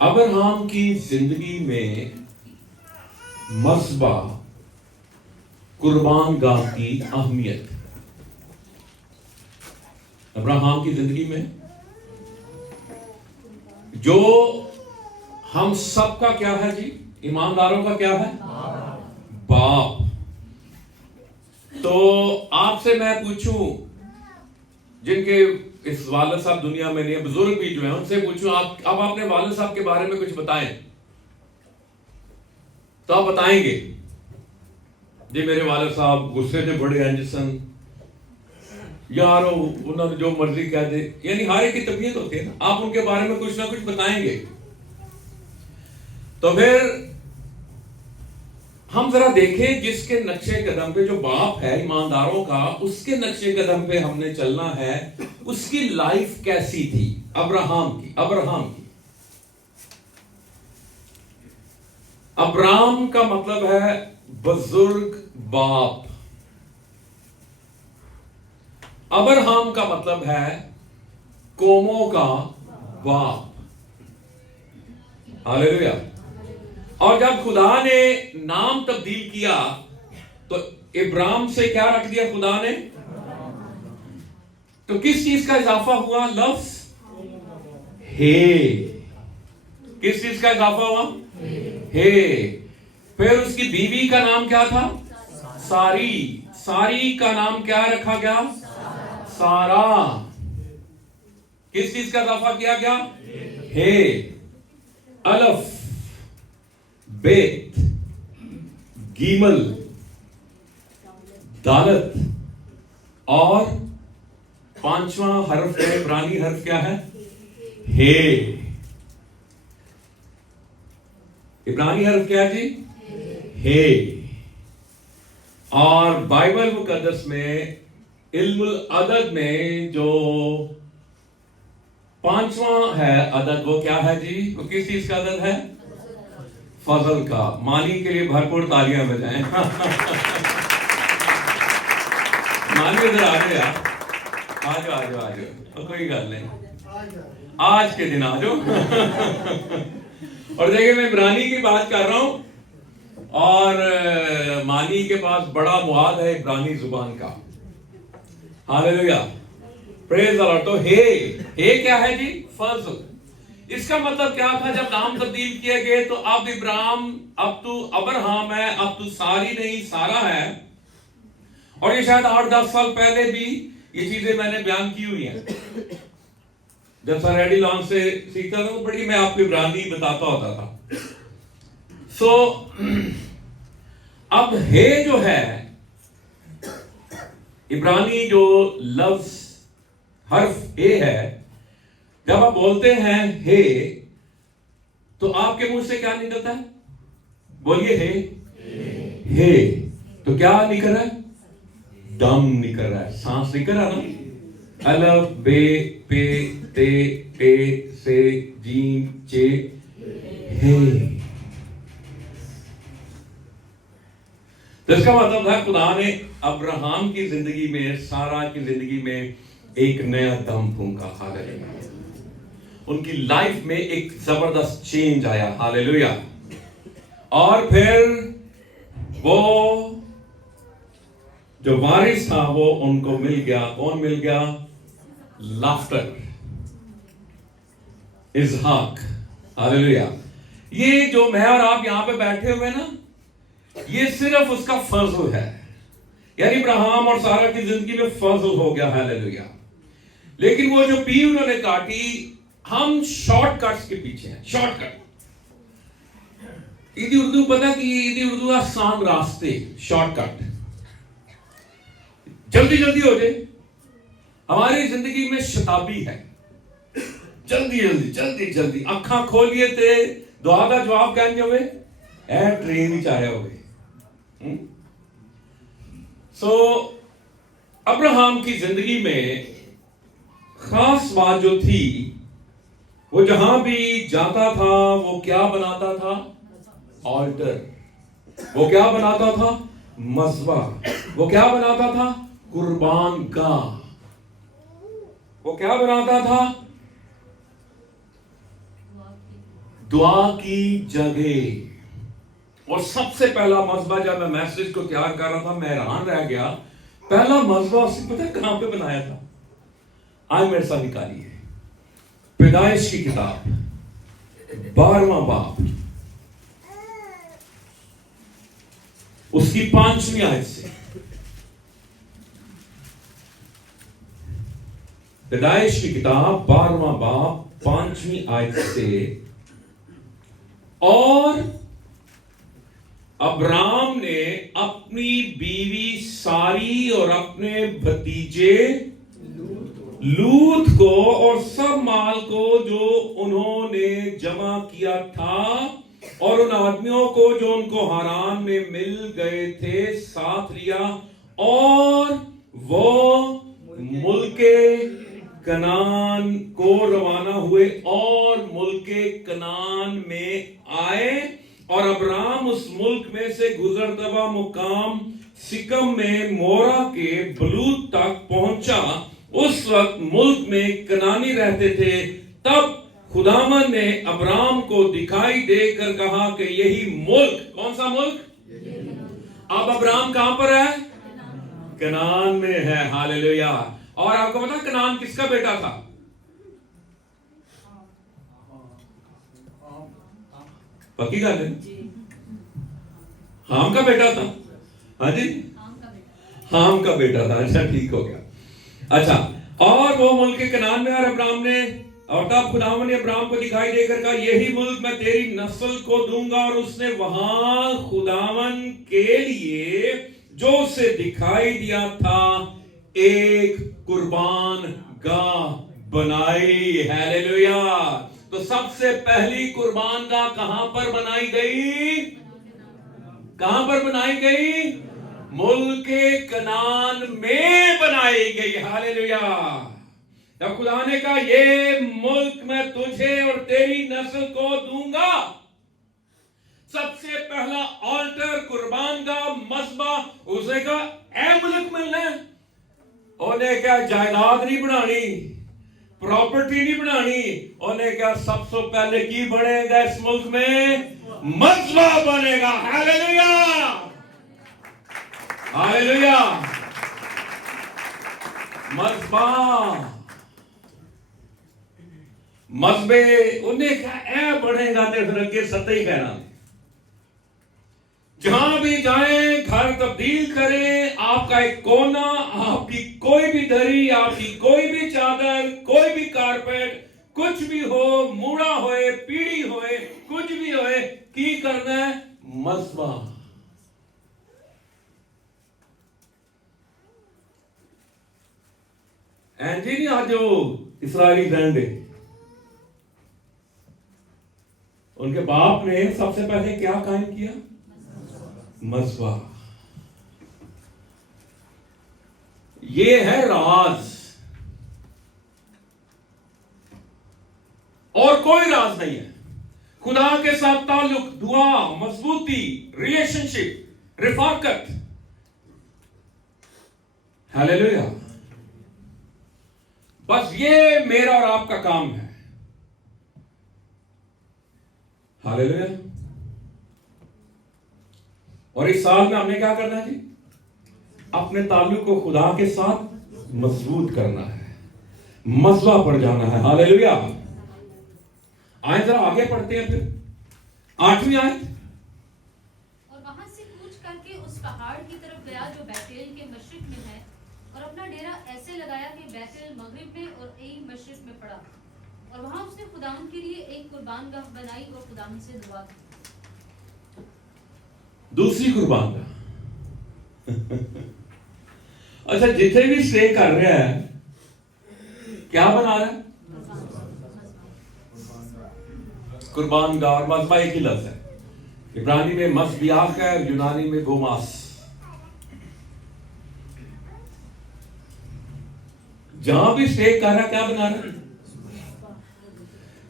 Abraham की जिंदगी में मस्बा कुर्बान गाह की अहमियत। अब्राहम की जिंदगी में जो हम सबका क्या है जी, ईमानदारों का क्या है, बाप। तो आपसे मैं पूछूं, जिनके इस वालिद साहब दुनिया में नहीं है, बुजुर्ग भी जो है, उनसे पूछूं, आप अब अपने वालिद साहब के बारे में कुछ बताएं, तो आप बताएंगे जी मेरे वालिद साहब गुस्से से बड़े हैं जिसन यार उन्होंने जो मर्जी कह दे, यानी हर एक की तबीयत होती है ना, आप उनके बारे में कुछ ना कुछ बताएंगे। तो फिर हम जरा देखें जिसके नक्शे कदम पे, जो बाप है ईमानदारों का, उसके नक्शे कदम पे हमने चलना है। उसकी लाइफ कैसी थी अब्राहम की। अब्राम का मतलब है बुजुर्ग बाप। अब्राहम का मतलब है कौमों का बाप। हालेलुया। और जब खुदा ने नाम तब्दील किया तो इब्राहिम से क्या रख दिया खुदा ने, तो किस चीज का इजाफा हुआ, लफ्ज हे। किस चीज का इजाफा हुआ, हे। फिर उसकी बीवी का नाम क्या था, सारी। सारी का नाम क्या रखा गया, सारा। किस चीज का इजाफा किया गया, हे। अलफ, बेत, गीमल, दालत, और पांचवा हर्फ है, इब्रानी हर्फ क्या है, हे। इब्रानी हर्फ क्या है जी, हे। और बाइबल मुकद्दस में इल्मुल अदद में जो पांचवा है अदद, वो क्या है जी, वो किस चीज का अदद है, फजल का। मानी के लिए भरपूर तालियां बजाएं। मानी इधर आ जाओ, आ जाओ, तो कोई गल नहीं, आज के दिन आ जाओ। और देखिए मैं इब्रानी की बात कर रहा हूं, और मानी के पास बड़ा मुआद है इब्रानी जुबान का। Hallelujah, praise the Lord. तो हे क्या है जी, फजल। इसका मतलब क्या था, जब नाम तब्दील किए गए तो अब इब्राहिम, अब तू अब्राहम है, अब तू सारी नहीं सारा है। और ये शायद 8-10 साल पहले भी ये चीजें मैंने बयान की हुई हैं। जब सर रेडी लॉन्च से सीखता था तो बड़ी मैं आपको इब्रानी बताता होता था। सो अब हे जो है, इब्रानी जो लफ्ज हर्फ ए है, जब आप बोलते हैं हे, तो आपके मुंह से क्या निकलता है, बोलिए हे। तो क्या निकल रहा है, दम निकल रहा है, सांस निकल रहा है ना। अलफ, बे, पे, ते, पे, से, जीम, चे, हे। तो इसका मतलब था खुदा ने अब्राहम की जिंदगी में, सारा की जिंदगी में एक नया दम फूंका। हालेलुया। उनकी लाइफ में एक जबरदस्त चेंज आया। हालेलुया। और फिर वो जो वारिस था वो उनको मिल गया। कौन मिल गया, लाफ्टर, इसहाक। हालेलुया। ये जो मैं और आप यहां पे बैठे हुए ना, ये सिर्फ उसका फजल है, यानी इब्राहिम और सारा की जिंदगी में फजल हो गया। हालेलुया। लेकिन वो जो पी उन्होंने काटी, हम शॉर्टकट्स के पीछे हैं। शॉर्टकट, ईदी उर्दू पता कि ईदी उर्दू आसान रास्ते, शॉर्टकट, जल्दी जल्दी हो जाए। हमारी जिंदगी में शताबी है, जल्दी जल्दी जल्दी जल्दी। अखा खोलिए थे दुआ का जवाब कहने हुए ए ट्रेन ही चाहे हो गए। सो अब्राहम की जिंदगी में खास बात जो थी, वो जहां भी जाता था वो क्या बनाता था, ऑल्टर। वो क्या बनाता था, मज़बा। वो क्या बनाता था, कुर्बान गाह। वो क्या बनाता था? दुआ की जगह। और सबसे पहला मजबा, जब मैं मैसेज को तैयार कर रहा था, मैं हैरान रह गया। पहला मजबा उसने पता कहां पे बनाया था? आज मेरे साथ निकालिए पैदाइश की किताब 12वां बाब उसकी 5वीं आयत से। पैदाइश की किताब 12वां बाब 5वीं आयत से। और अब्राम ने अपनी बीवी सारी और अपने भतीजे लूत को और सब माल को जो उन्होंने जमा किया था और उन आदमियों को जो उनको हारान में मिल गए थे साथ लिया, और वो मुल्के कनान को रवाना हुए और मुल्के कनान में आए। और अब्राम उस मुल्क में से गुजरदवा मुकाम सिकम में मोरा के बलूत तक पहुंचा। उस वक्त मुल्क में कनानी रहते थे। तब खुदावन ने अब्राम को दिखाई देकर कहा कि यही मुल्क, कौन सा मुल्क? अब अब्राम कहां पर है? कनान में है। हालेलुया। और आपको पता कनान किसका बेटा था? पक्की गल है, हाम का बेटा था। हाँ जी, हाम का बेटा था। अच्छा, ठीक हो गया। अच्छा, और वो मुल्क कनान में, और अब्राम ने, और तब खुदावन ने अब्राम को दिखाई देकर कहा यही मुल्क मैं तेरी नस्ल को दूंगा। और उसने वहां खुदावन के लिए जो उसे दिखाई दिया था एक कुर्बान गाह बनाई। हालेलुया। तो सबसे पहली कुर्बान गाह कहां पर बनाई गई? कहां पर बनाई गई? मुल्के कनान में बनाई गई। हालेलुया। जब खुदा ने कहा ये मुल्क मैं तुझे और तेरी नस्ल को दूंगा, सबसे पहला ऑल्टर, कुर्बान का मसबा, उसने कहा ए मुल्क मिलना है। उन्हें क्या जायदाद नहीं बनानी, प्रॉपर्टी नहीं बनानी। उन्हें क्या सबसे पहले की बनेगा इस मुल्क में? मसबा बनेगा। Hallelujah, hallelujah. मसबा, मसबे, उन्हें क्या ए बढ़ेगा ते फिर अगे सत्य ही कहना। जहां भी जाएं, घर तब्दील करें, आपका एक कोना, आपकी कोई भी दरी, आपकी कोई भी चादर, कोई भी कारपेट, कुछ भी हो, मुड़ा होए, पीढ़ी होए, कुछ भी होए, की करना है? मसबा। एंजी नहीं, आज जो इस्राएली ब्रांड है, उनके बाप ने सबसे पहले क्या कायम किया? मसबा। ये है राज, और कोई राज नहीं है। खुदा के साथ ताल्लुक, दुआ, मजबूती, रिलेशनशिप, रिफाकत। हालेलुया। बस ये मेरा और आपका काम है। हालेलुया। और इस साल में हमने क्या करना है जी? अपने ताल्लुक को खुदा के साथ मजबूत करना है, मसबा पर जाना है। हालेलुया। आए जरा आगे पढ़ते हैं फिर 8वीं आयत। और वहां से कूच करके उस पहाड़ की तरफ गया जो बैतेल के मशरिक में है, और अपना डेरा ऐसे लगाया कि बैतेल मगरिब में और एई मशरिक में पड़ा। और वहां उसने खुदावन के लिए एक कुर्बान गाह बनाई और खुदावन से दुआ की। दूसरी कुर्बान गाह। अच्छा, जितने भी स्टे कर रहे हैं, क्या बना रहा है? कुर्बान गाह। और मसबा एक ही लफ्ज है। इब्रानी में मसबियाह का है, यूनानी में गोमास। जहां भी स्टे कर रहा, क्या बना रहा?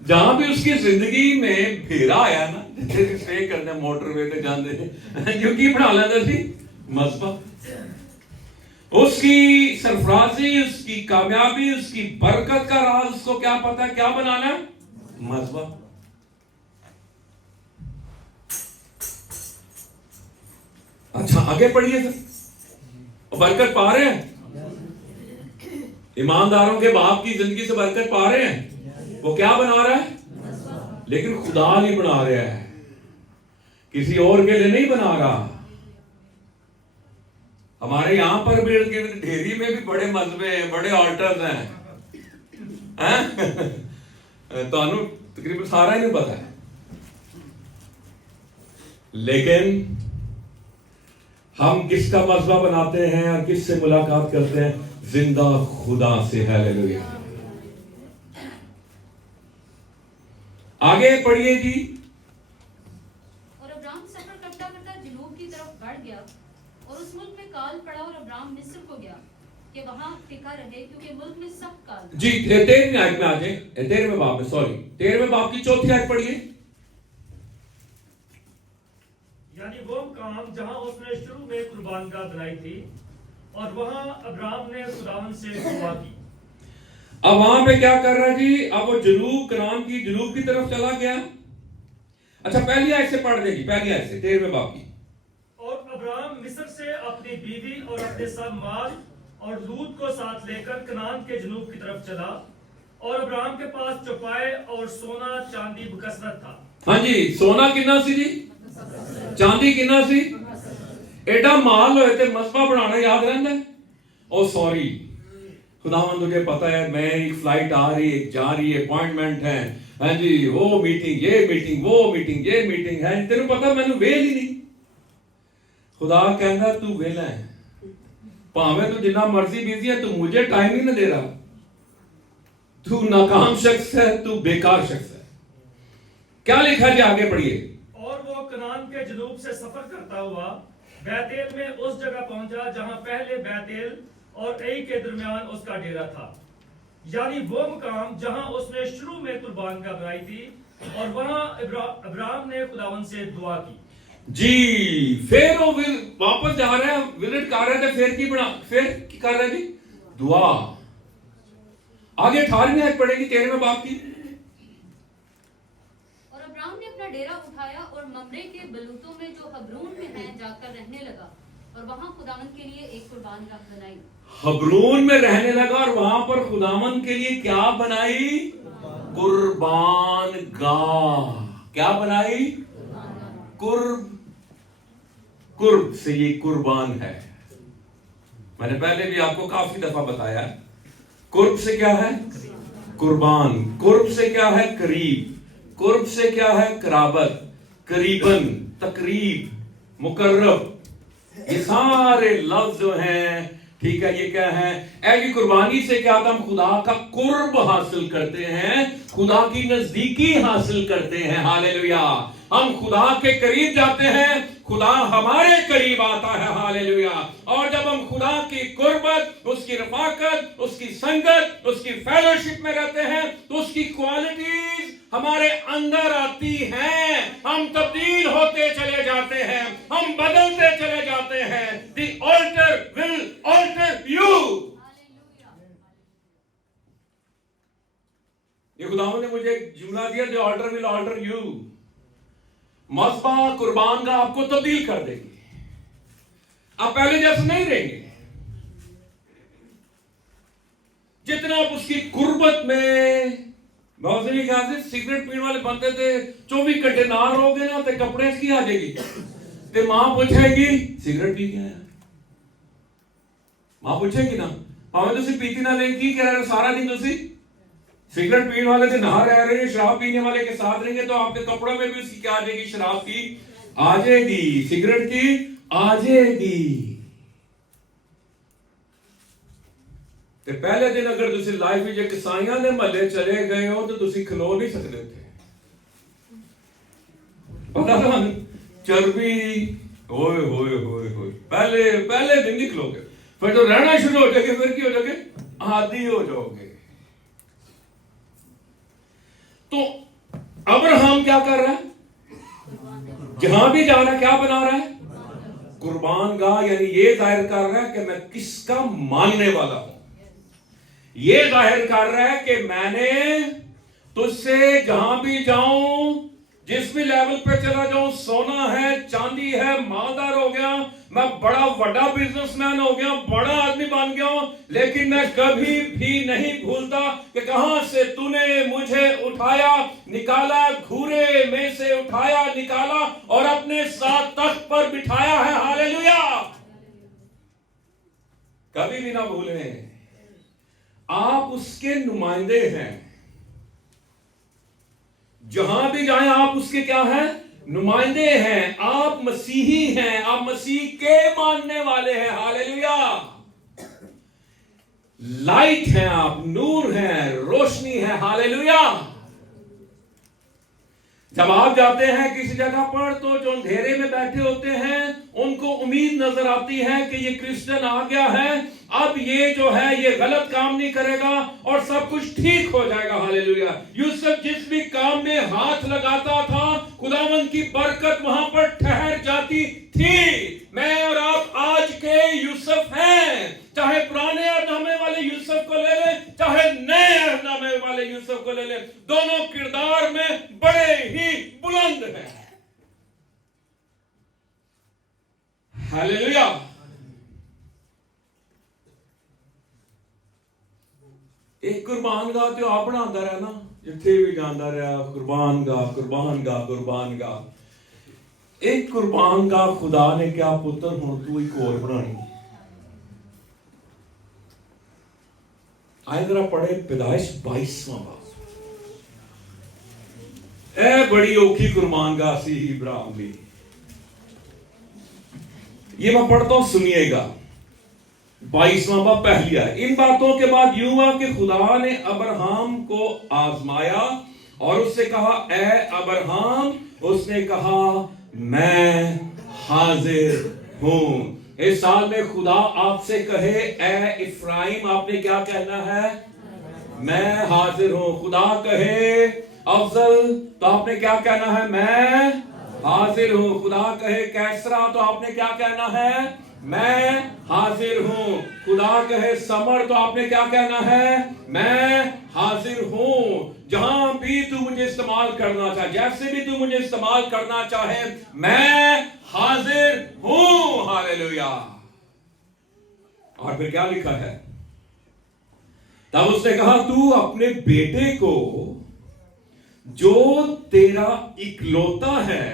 जहां भी उसकी जिंदगी में फेरा आया ना, स्टे करने मोटरवे पे जाते क्योंकि बना लेता सी मसबा। उसकी सरफराजी, उसकी कामयाबी, उसकी बरकत का राज उसको क्या पता है? क्या बनाना है? मज़बा। अच्छा आगे पढ़िए सर। बरकत पा रहे हैं? ईमानदारों के बाप की जिंदगी से बरकत पा रहे हैं। वो क्या बना रहा है? लेकिन खुदा नहीं बना रहा है, किसी और के लिए नहीं बना रहा। हमारे यहां पर भी ढेरी में भी बड़े मजबे हैं, बड़े ऑल्टर्स हैं, तो तकरीबन सारा ही नहीं पता है। लेकिन हम किसका मजबा बनाते हैं और किससे मुलाकात करते हैं? जिंदा खुदा से। हालेलुया। आगे पढ़िए जी। और अब्राम सफर करता करता जनूब की तरफ बढ़ गया और उस मुल्क में काल पड़ा और अब्राम मिस्र को गया कि वहां टिका रहे, क्योंकि मुल्क में सब काल था। जी 13वें आयत में आ जाए, 13वें बाब में, सॉरी 13वें बाब की 4थी आयत पढ़िए। यानी वो काम जहां उसने शुरू में कुर्बानगाह बनाई थी, और वहां अब्राम ने खुदावन से दुआ की। अब वहां पे क्या कर रहा जी? अब वो जनूब, कनान की जनूब की तरफ चला गया। अच्छा पहली आयत से पढ़ देगी, पहली आयत से 13वें बाब की। और अब्राम मिस्र से अपनी बीवी और अपने सब माल और लूत को साथ लेकर कनान के जनूब की तरफ चला, और अब्राम के पास चौपाए और सोना चांदी बकसरत था। हाँ जी, सोना कितना सी जी? चांदी कितना सी? एडा माल होए ते मसबा बनाना याद रहता है? ओ सॉरी खुदावन तुझे पता है, मैं एक फ्लाइट आ रही है, जा रही है, अपॉइंटमेंट है, हाँ जी, वो मीटिंग, ये मीटिंग, वो मीटिंग, ये मीटिंग है, तेरे पता मैंने वेल ही नहीं। खुदा कहता तू वेला है, भावे तू जितना मर्जी बिजी है, तू मुझे टाइम ही ना दे रहा। तू नाकाम शख्स है, तू बेकार शख्स है। क्या लिखा जी? आगे पढ़िए। और वो कनान के जनूब से सफर करता हुआ बैतेल में उस जगह पहुंचा जहां पहले बैतेल और ऐ के दरमियान उसका डेरा था, यानी वो मुकाम जहां उसने शुरू में कुर्बानगाह बनाई थी, और वहां अब्राम ने खुदावन से दुआ की। जी फिर वो वापस जा रहे हैं, विजिट कर रहे थे, फिर कर रहे जी दुआ। आगे 18वीं आयत पढ़ेगी 13वें बाब की। और अब्राम ने अपना डेरा उठाया और ममरे के बलूतों में जो हब्रून में है जाकर रहने लगा, और वहां खुदावन के लिए एक कुर्बानगाह बनाई। हब्रून में रहने लगा और वहां पर खुदावन के लिए क्या बनाई? कुर्बान गाह। क्या बनाई? कुर्ब से ये कुर्बान है। मैंने पहले भी आपको काफी दफा बताया, कुर्ब से क्या है? कुर्बान। कुर्ब से क्या है? करीब। कुर्ब से क्या है? कराबत, करीबन, तकरीब, मुकर्रब। ये सारे लफ्ज जो हैं, ठीक है, ये क्या है? ऐसी कुर्बानी से क्या हम खुदा का कुर्ब हासिल करते हैं, खुदा की नजदीकी हासिल करते हैं। हालेलुया। हम खुदा के करीब जाते हैं, खुदा हमारे करीब आता है। हालेलुया। और जब हम खुदा की कुर्बत, उसकी रफाकत, उसकी संगत, उसकी फेलोशिप में रहते हैं, तो उसकी क्वालिटीज हमारे अंदर आती हैं। हम तब्दील होते चले जाते हैं, हम बदलते चले जाते हैं। The altar will alter you। ये खुदावंद ने मुझे एक जुमला दिया, The altar will alter you। मस्बा कुर्बान का आपको तब्दील कर देगी, आप पहले जैसे नहीं रहेंगे। जितना आप उसकी कुर्बत में, बहुत से ख्याल से सिगरेट पीने वाले बनते थे, 24 घंटे ना रहोगे ना तो कपड़े की आ जाएगी, तो मां पूछेगी सिगरेट पी के आया? मां पूछेगी ना, भावे तुसी पीती ना ले की कह रहे सारा दिन तुसी सिगरेट पीने वाले से नहा रह रहे हैं, शराब पीने वाले के साथ रहेंगे, तो आपके कपड़ों में भी उसकी क्या आ जाएगी? शराब की आ जाएगी, सिगरेट की आ जाएगी। तो पहले दिन अगर तुसी लाइफ में जो किसाइयां ने महल्ले चले गए हो तो तुसी खलो नहीं सकते थे। पता था चर्बी, ओए होए होए होए, पहले दिन नहीं खलोगे, फिर तो रहना शुरू हो जाएगा, फिर क्या हो जाओगे? आदी हो जाओगे। तो अब्राहम क्या कर रहा है? जहां भी जा रहा है क्या बना रहा है? कुर्बान गाह यानी ये जाहिर कर रहा है कि मैं किसका मानने वाला हूं। ये जाहिर कर रहा है कि मैंने तुझसे जहां भी जाऊं, जिस भी लेवल पे चला जाऊं, सोना है, चांदी है, मालदार हो गया, मैं बड़ा बड़ा बिजनेसमैन हो गया, बड़ा आदमी बन गया हूं, लेकिन मैं कभी भी नहीं भूलता कि कहां से तूने मुझे उठाया, निकाला, घूरे में से उठाया, निकाला और अपने साथ तख्त पर बिठाया है। हालेलुया। कभी भी ना भूलें, आप उसके नुमाइंदे हैं। जहां भी जाएं आप उसके क्या हैं? नुमाइंदे हैं। आप मसीही हैं, आप मसीह के मानने वाले हैं। हालेलुया। लाइट हैं, आप नूर हैं, रोशनी है। हालेलुया। जब आप जाते हैं किसी जगह पर तो जो अंधेरे में बैठे होते हैं उनको उम्मीद नजर आती है कि ये क्रिश्चियन आ गया है, अब ये जो है ये गलत काम नहीं करेगा और सब कुछ ठीक हो जाएगा। हालेलुया। यूसुफ जिस भी काम में हाथ लगाता था खुदावंद की बरकत वहां पर ठहर जाती थी। मैं और आप आज के यूसुफ हैं, चाहे पुराने अहदनामे वाले यूसुफ को ले ले, चाहे नए अहदनामे वाले यूसुफ को ले ले, दोनों किरदार में बड़े ही बुलंद हैं। हालेलुया। एक कुर्बान गाह तो आप बनाता रहा ना, जिथे भी जाता रहा, कुर्बान गाह, कुर्बान गाह, कुर्बान गाह। एक कुर्बान गाह खुदा ने क्या पुत्र हुण तू एक और बनानी। आए जरा पढ़े पैदाइश 22वां बाब। ए बड़ी औखी कुर्बान गाह सी इब्राहिम दी। ये मैं पढ़ता हूं, सुनिएगा। 22वां बाब पहली है। इन बातों के बाद यूं हुआ कि खुदा ने अब्राहम को आजमाया और उससे कहा, ए अब्राहम। उसने कहा, मैं हाजिर हूं। इस साल में खुदा आपसे कहे, ए इफ्राइम, आपने क्या कहना है? मैं हाजिर हूं। खुदा कहे अफजल, तो आपने क्या कहना है? मैं हाजिर हूं। खुदा कहे कैसरा, तो आपने क्या कहना है? मैं हाजिर हूं। खुदा कहे समर, तो आपने क्या कहना है? मैं हाजिर हूं। जहां भी तू मुझे इस्तेमाल करना चाहे, जैसे भी तू मुझे इस्तेमाल करना चाहे, मैं हाजिर हूं। हालेलुया। और फिर क्या लिखा है? तब उसने कहा, तू अपने बेटे को जो तेरा इकलौता है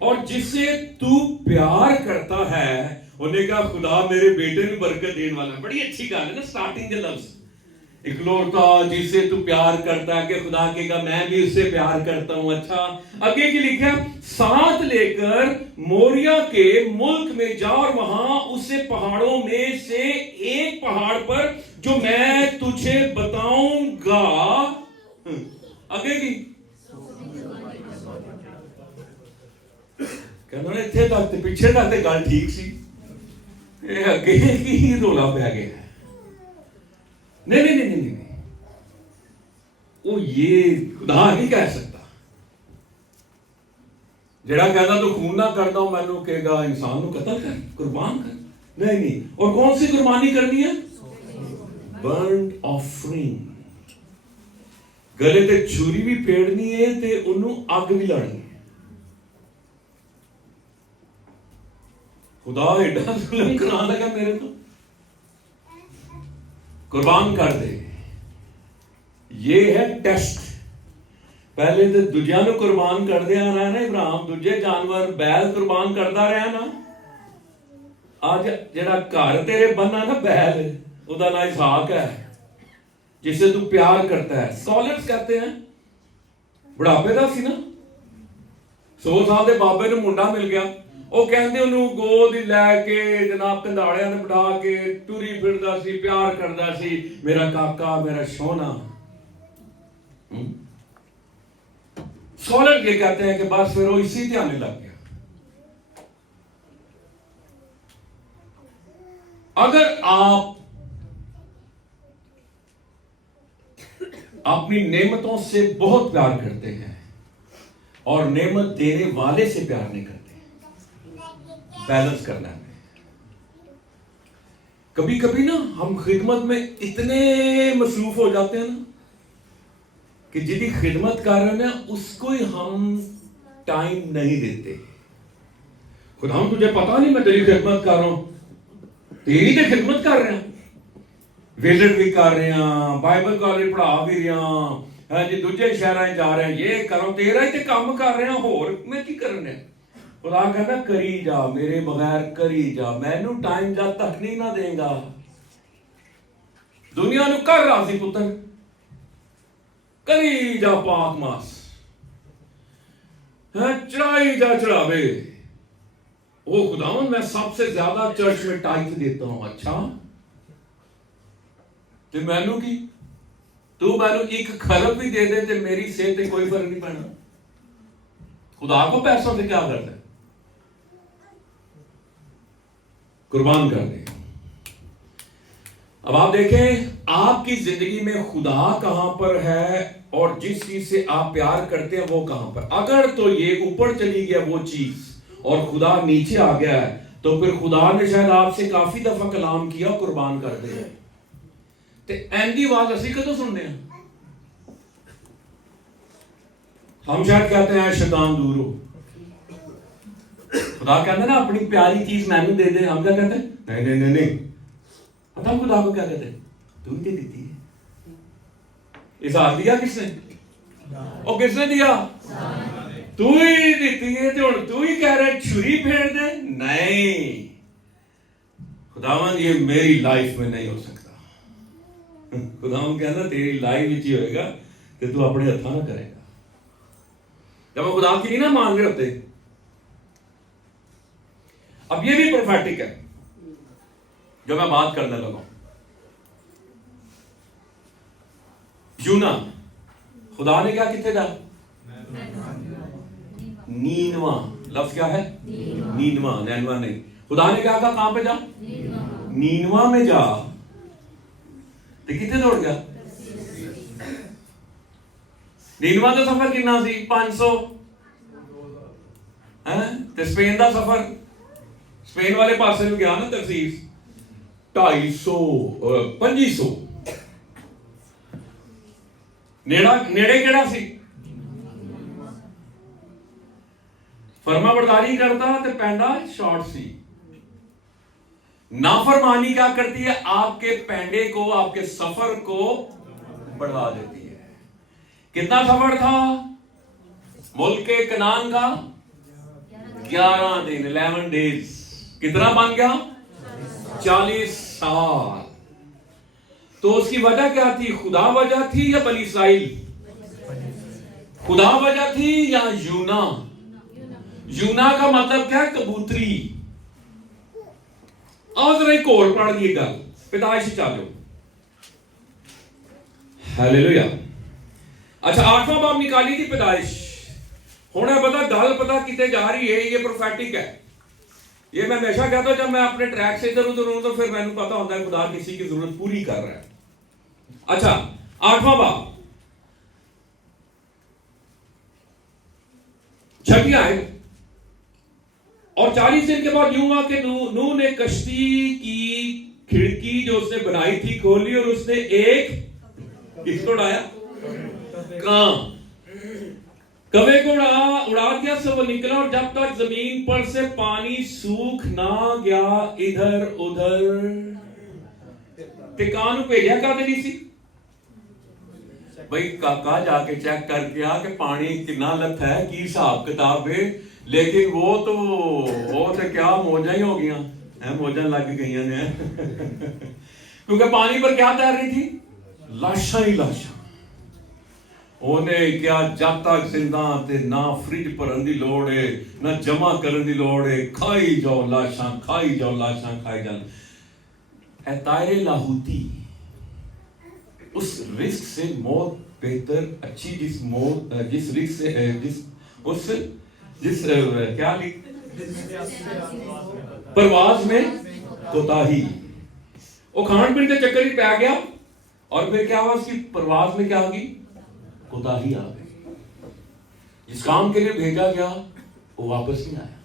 और जिसे तू प्यार करता है, उन्हें कहा खुदा मेरे बेटे ने बरकत देने वाला है। बड़ी अच्छी गाल है ना, स्टार्टिंग के लफ्ज इकलौता, जिसे तू प्यार करता है, कि खुदा कहेगा मैं भी उससे प्यार करता हूं। अच्छा, आगे की लिखा, साथ लेकर मोरिया के मुल्क में जा और वहां उसे पहाड़ों में से एक पहाड़ पर जो मैं तुझे बताऊंगा। आगे की कहना इतने तक ते पिछे तक ते गल ठीक सी, अगे की ही रोला पै गया। नहीं नहीं नहीं नहीं, वो ये खुदा नहीं कह सकता। जेड़ा कहता तू खून ना करता हूं, मैनू कहेगा इंसान को कत्ल कर, कुर्बान कर। नहीं नहीं। और कौन सी कुर्बानी करनी है? Burnt offering. गले ते छुरी भी फेड़नी है ते उन्हों अग भी लानी है। खुदा एडा जुल्म करा लगा मेरे को, कुर्बान कर दे। ये है टेस्ट। पहले तो दूजिया नूं कुर्बान कर दिया रहा ना इब्राहिम, दूजे जानवर बैल कुर्बान करता रहा ना। आज जेड़ा घर तेरे बना ना बैल, उसका नाम इसहाक है, जिसे तू प्यार करता है। स्कॉलर्स कहते हैं बुढ़ापे का सी ना, 100 साल के बाबे नूं मुंडा मिल गया, वो कहते उन्होंने गोद लैके जनाब कंधाड़ियां ने बिठा के टुरी फिरदा सी, प्यार करदा सी, मेरा काका, मेरा सोना। स्कॉलर ये कहते हैं कि बस फिर वो इसी ध्यान लग गया। अगर आप अपनी नेमतों से बहुत प्यार करते हैं और नेमत देने वाले से प्यार नहीं करते, बैलेंस करना है। कभी कभी ना हम खिदमत में इतने मसरूफ हो जाते हैं ना कि जिसकी खिदमत कर रहे हैं ना उसको ही हम टाइम नहीं देते। खुद हम तुझे पता नहीं मैं तेरी खिदमत कर रहा हूं, तेरी तो खिदमत कर रहे हैं, विजिट भी कर रहे हैं, बाइबल कॉलेज पढ़ा भी रहे हैं जी, दूजे शहर जा रहे हैं, ये करो, तेरा ही तो काम कर रहे हैं, होर मैं की करने। खुदा कहता करी जा, मेरे बगैर करी जा, मैनू टाइम जब तक नहीं ना देगा। दुनिया नु कर राजी पुत्र, करी जा पाक मास, चढ़ाई जा चढ़ावे। ओ खुदावन मैं सबसे ज्यादा चर्च में टाइम देता हूं। अच्छा ते मैनू की, तू मैनू एक खरब भी दे दे ते मेरी सेहत पे कोई फर्क नहीं पड़ना। खुदा को पैसों से क्या करता है, कुर्बान कर दे। अब आप देखें आपकी जिंदगी में खुदा कहां पर है और जिस चीज से आप प्यार करते हैं वो कहां पर। अगर तो ये ऊपर चली गया वो चीज और खुदा नीचे आ गया है, तो फिर खुदा ने शायद आपसे काफी दफा कलाम किया कुर्बान कर दे। ते एंदी आवाज असी कदों सुनने हैं? हम शायद कहते हैं शैतान दूर हो। खुदा कहते ना अपनी प्यारी चीज मैंने दे दे, हम क्या कहते हैं? नहीं नहीं नहीं नहीं। पता खुदा को क्या कहते हैं? तू ही देती है। इजाज़ दिया किसने? और किसने दिया? तू ही देती है। तो तू ही कह रहा है छुरी फेर दे? नहीं, खुदावन ये मेरी लाइफ में नहीं हो सकता। खुदावन कहना तेरी लाइफ में ही होएगा कि तू अपने हथा ना करेगा। जब वो खुदा की नहीं ना मान रहे होते। अब ये भी प्रोफेटिक है जो मैं बात करने लगा। यूना, खुदा ने क्या कितने था? नीनवा। लफ्ज क्या है? नीनवा, नैनवा नहीं। खुदा ने क्या कहा? कहां पे जा? नीनवा में जा। तो कितने दौड़ गया? नीनवा का सफर कितना सी? 500 है। तो स्पेन का सफर, स्पेन वाले पासे में गया ना तरसीस, 250 2500 नेड़े केड़ा सी। फर्मा बरदारी करता तो पैंडा शॉर्ट सी। नाफरमानी क्या करती है? आपके पैंडे को, आपके सफर को बढ़ा देती है। कितना सफर था मुल्क के कनान का? 11 दिन, 11 डेज। कितना बन गया? 40 साल। तो उसकी वजह क्या थी? खुदा वजह थी या बनी इस्राइल? खुदा वजह थी या यूना? यूना का मतलब क्या? कबूतरी। और जरा एक और पढ़ दिए गल पैदाइश चालो। हालेलुया। अच्छा, 8वां बाब निकाली थी पैदाइश। होना पता गल पता कितने जा रही है, ये प्रोफेटिक है। ये मैं हमेशा कहता हूं जब मैं अपने ट्रैक से इधर उधर हूं तो फिर मैंने पता होता है खुदा किसी की जरूरत पूरी कर रहा है। अच्छा, 8वां बाब 6वीं आयत। और 40 दिन के बाद यूं हुआ कि नूह ने कश्ती की खिड़की जो उसने बनाई थी खोली और उसने एक किसको उड़ाया? कां। कवे को उड़ा दिया। से वो निकला और जब तक जमीन पर से पानी सूख ना गया इधर उधर टिकान भेजा कर देनी सी। भाई काका जाके चेक करके आ कि पानी कितना लथा है, की हिसाब किताब है। लेकिन वो तो क्या मौजा ही हो गया, मौजा लग गई ने। क्योंकि पानी पर क्या तैर रही थी? लाशा ही लाशा। उन्हें क्या जब तक जिंदा ते ना फ्रिज भरन दी लोड़ है ना जमा करन दी लोड़ है। खाई जाओ लाशा, खाई जाओ लाशा, खाई जाओ। तायरे लाहूती उस रिस्क से मौत बेहतर अच्छी, जिस रिस्क से जिस क्या परवाज में कोताही। वो खान पीन के चक्कर ही पै गया और फिर क्या हुआ? उसकी परवाज में क्या होगी? कोताही आ गई। जिस काम के लिए भेजा गया वो वापस नहीं आया।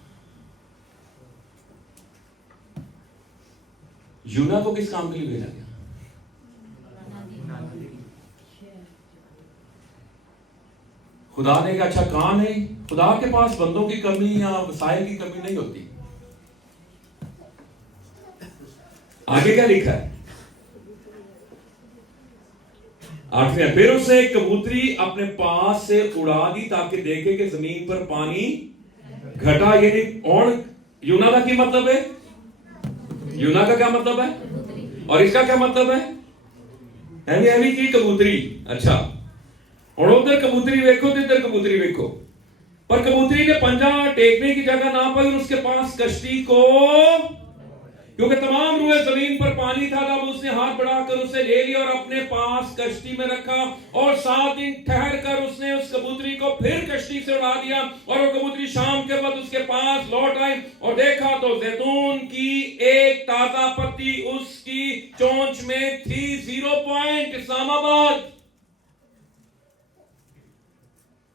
यूना को किस काम के लिए भेजा गया? खुदा ने एक अच्छा काम है। खुदा के पास बंदों की कमी या वसाइल की कमी नहीं होती। आगे क्या लिखा है? 8वें, फिर उसने एक कबूतरी अपने पास से उड़ा दी ताकि देखे कि जमीन पर पानी घटा। यानी और यूना का क्या मतलब है? यूना का क्या मतलब है? और इसका क्या मतलब है? हैवी की कबूतरी। अच्छा, और उधर कबूतरी देखो तो इधर कबूतरी देखो, पर कबूतरी ने पंजा टेकने की जगह ना पाई और उसके पास कश्ती को, क्योंकि तमाम रुए जमीन पर पानी था, तब उसने हाथ बढ़ाकर उसे ले लिया और अपने पास कश्ती में रखा। और 7 दिन ठहर कर उसने उस कबूतरी को फिर कश्ती से उड़ा दिया। और वो कबूतरी शाम के वक्त उसके पास लौट आई और देखा तो जैतून की एक ताजा पत्ती उसकी चोंच में थी। 0 पॉइंट इस्लामाबाद।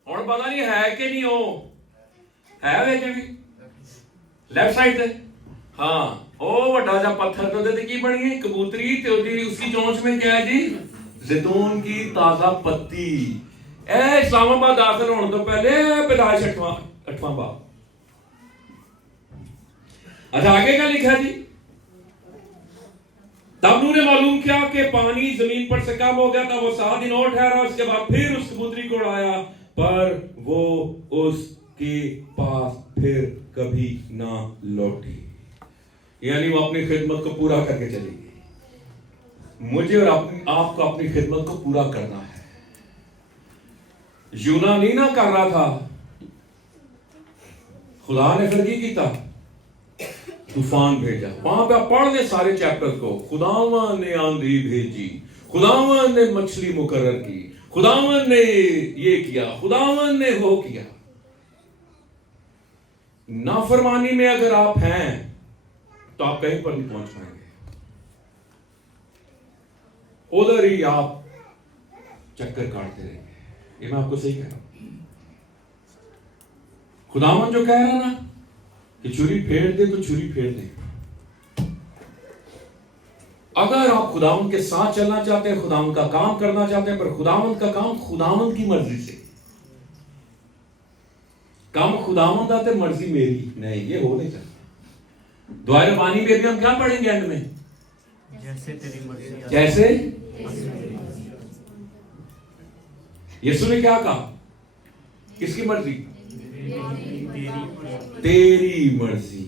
और पता नहीं है कि नहीं हो, है वे भी लेफ्ट साइड से। हाँ, ओ वड्डा जा पत्थर तो दे की बनी है कबूतरी ते उसकी चोंच में क्या है जी? जैतून की ताजा पत्ती। ए इस्लामाबाद दाखिल होने तो पहले पैदाइश 8वां बाब। अच्छा, आगे क्या लिखा है जी? तब नूह ने मालूम किया कि पानी जमीन पर से कम हो गया था। वो 7 दिन और ठहरा, उसके बाद फिर उस कबूतरी को उड़ाया, पर वो उसके पास फिर कभी ना लौटी। यानी वो अपनी खिदमत को पूरा करके चली गई। मुझे और आपको अपनी खिदमत को पूरा करना है। यूना नहीं ना कर रहा था, खुदा ने फिर की था, तूफान भेजा। वहां पे पढ़ ले सारे चैप्टर को। खुदावन ने आंधी भेजी, खुदावन ने मछली मुकर्रर की, खुदावन ने ये किया, खुदावन ने वो किया। नाफरमानी में अगर आप हैं तो आप कहीं पर नहीं पहुंच पाएंगे। उधर ही आप चक्कर काटते रहेंगे। ये मैं आपको सही कह रहा हूं। खुदावन जो कह रहा ना कि छुरी फेर दे तो छुरी फेर दे। अगर आप खुदावन के साथ चलना चाहते हैं, खुदावन का काम करना चाहते हैं, पर खुदावन का काम खुदावन की मर्जी से, काम खुदावन आते मर्जी मेरी नहीं, ये हो नहीं सकता। दुआए रबानी में भी हम क्या पढ़ेंगे एंड में? जैसे तेरी मर्जी। जैसे यीशु ने क्या कहा? किसकी मर्जी? तेरी मर्जी।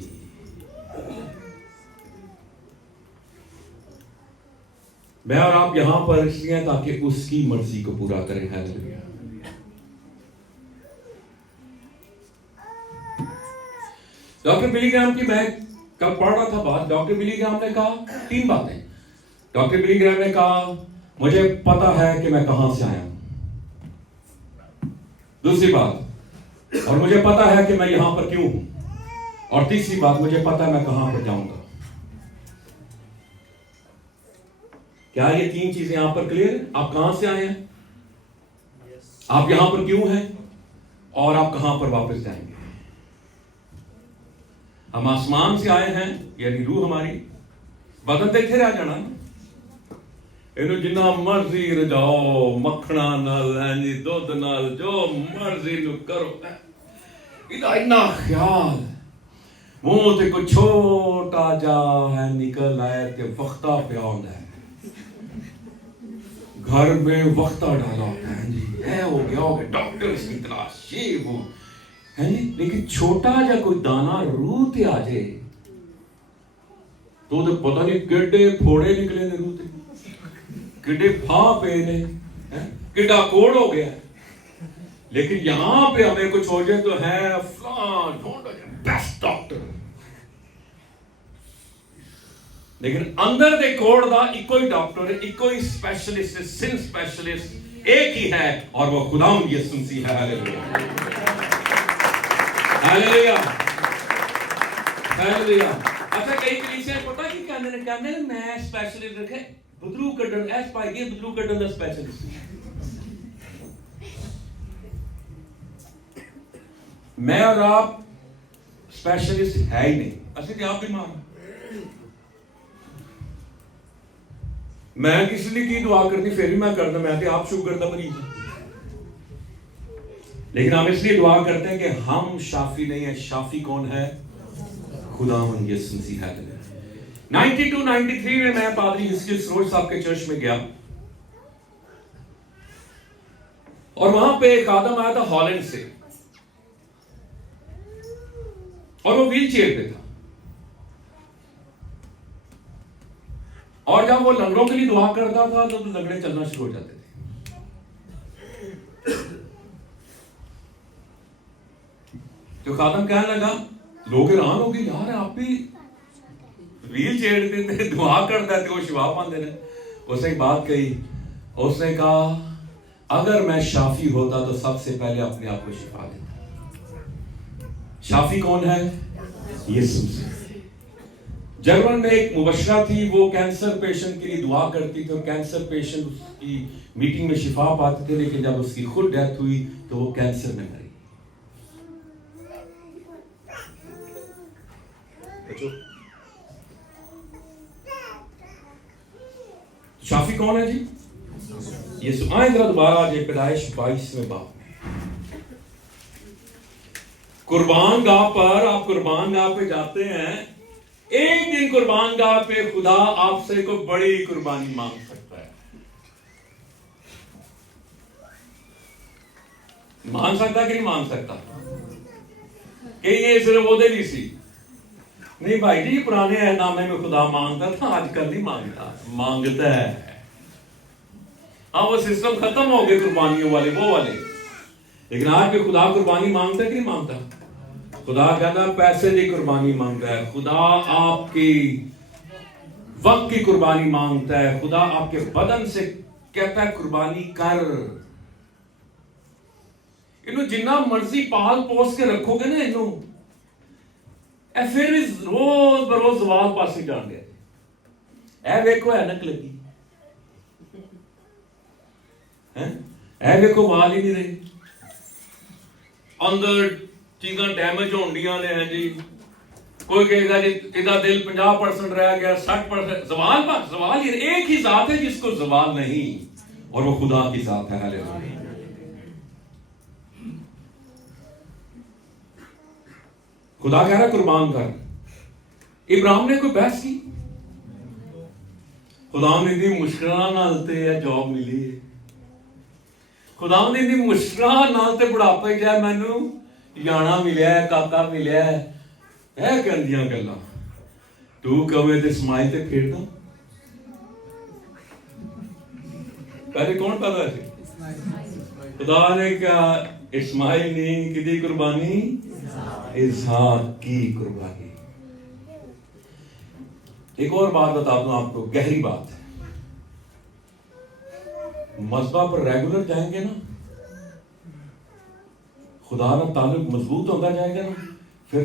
मैं और आप यहां पर इसलिए हैं ताकि उसकी मर्जी को पूरा करें। हालेलुया। डॉक्टर बिली ग्राहम की मैं कल पढ़ रहा था बात। डॉक्टर बिली ग्राहम ने कहा 3 बातें। डॉक्टर बिली ग्राहम ने कहा, मुझे पता है कि मैं कहां से आया हूं। दूसरी बात, और मुझे पता है कि मैं यहां पर क्यों हूं। और तीसरी बात, मुझे पता है मैं कहां पर जाऊंगा। क्या ये 3 चीजें यहां पर क्लियर? आप कहां से आए हैं, आप यहां पर क्यों हैं, और आप कहां पर वापस जाएंगे। हम आसमान से आए हैं, यानी रूह हमारी, बदन तो इत्थे रह जाना। इन्हों जिन्ना मर्जी रजाओ, मखना नाल है दुध नाल, जो मर्जी नु करो। इदा इन्ना ख्याल मुंह ते कोई छोटा जा है निकल आए ते वक्ता पे आंदा है। घर में वक्ता डाला होता है जी, है हो गया डॉक्टर की तलाश, ये वो है जी। लेकिन छोटा जा कोई दाना रूह ते आ जाए तो पता नहीं किड्डे फोड़े निकले ने रूह ते, किड्डे फा पे ने, किड्डा कोड़ हो गया। लेकिन यहां पे हमें कुछ हो जाए तो है बेस्ट डॉक्टर। लेकिन अंदर दे कोड़ दा इको ही डॉक्टर है, इको ही स्पेशलिस्ट, सिन स्पेशलिस्ट एक ही है, और वो खुदावंद यीशु मसीह है। Hallelujah hallelujah hallelujah. अच्छा, कई कलीसियां पता की कहते हैं मैं स्पेशलिस्ट रखे बदलू कड्डन, एस पाई गए बदलू कड्डन दा स्पेशलिस्ट। मैं और आप स्पेशलिस्ट है ही नहीं। असली आप बीमार मैं किसी लिए की दुआ करनी, फिर भी मैं करता, मैं तो आप शुगर का मरीज हूं। लेकिन हम इसलिए दुआ करते हैं कि हम शाफी नहीं है। शाफी कौन है? खुदावंद यीशु मसीह है। 92-93 में मैं पादरी हिस्किल सरोज साहब के चर्च में गया और वहां पे एक आदम आया था हॉलैंड से और वो व्हील चेयर पे था। और जब वो लंगड़ों के लिए दुआ करता था तो लंगड़े चलना शुरू हो जाते थे। तो खादम कहने लगा, लोग हैरान हो गए, यार आप भी व्हील चेयर पे दुआ करता है तो वो शिफा पाते ने। उसने एक बात कही, उसने कहा अगर मैं शाफी होता तो सबसे पहले अपने आप को शिफा देता। शाफी कौन है? यीशु मसीह। जर्मन में एक मुबशरा थी, वो कैंसर पेशेंट के लिए दुआ करती थी और कैंसर पेशेंट उसकी मीटिंग में शिफा पाते थे, लेकिन जब उसकी खुद डेथ हुई तो वो कैंसर में मरी। शाफी कौन है जी? यीशु। आए जरा दोबारा आज पैदाइश 22वें बाब में। कुर्बान गाह पर, आप कुर्बान गाह पे जाते हैं, एक दिन कुर्बान गाह पे खुदा आपसे कोई बड़ी कुर्बानी मांग सकता है। मांग सकता कि नहीं मांग सकता? कि ये सिर्फ ओदे दी सी नहीं भाई जी, पुराने ऐहदनामे में खुदा मांगता था, आजकल नहीं मांगता, मांगता है। हाँ, वो सिस्टम खत्म हो गए कुर्बानियों वाले, वो वाले। लेकिन आज भी खुदा कुर्बानी मांगता है कि नहीं मांगता? खुदा कहता है पैसे की कुर्बानी मांगता है, खुदा आपकी वक्त की कुर्बानी मांगता है, खुदा आपके बदन से कहता है कुर्बानी कर। इन्हों जिन्ना मर्जी पाल पोस के रखोगे ना, इन्हों फिर रोज बरोज सवाल पास जान गया। ए वेखो ऐनक लगी है, ए वेखो वाल ही नहीं रहे, अंदर चीज़ां डैमेज होंदियां ने हैं जी। कोई कहेगा जी इधर दिल 50% रह गया, 60%। सवाल ही एक ही जात है जिसको सवाल नहीं, और वो खुदा की जात है। हालेलुया। खुदा कह रहा कुर्बान कर। इब्राहिम ने कोई बहस की? खुदा ने दी मुश्किल नाल ते जॉब मिली है, खुदा ने दी मुश्किल नाल ते बुढ़ापे जाए मैनू जाना मिलिया है, काका मिलिया है, कहंदियां गल्लां। तू कवे ते समाई ते खेड़दा। पहले कौन पैदा है? खुदा ने कहा इस्माइल नहीं, किदी कुर्बानी? इसहाक की कुर्बानी। एक और बात बता दूं आपको, गहरी बात है। मज़बा पर रेगुलर जाएंगे ना, खुदा ना ताल्लुक मजबूत होता जाएगा ना, फिर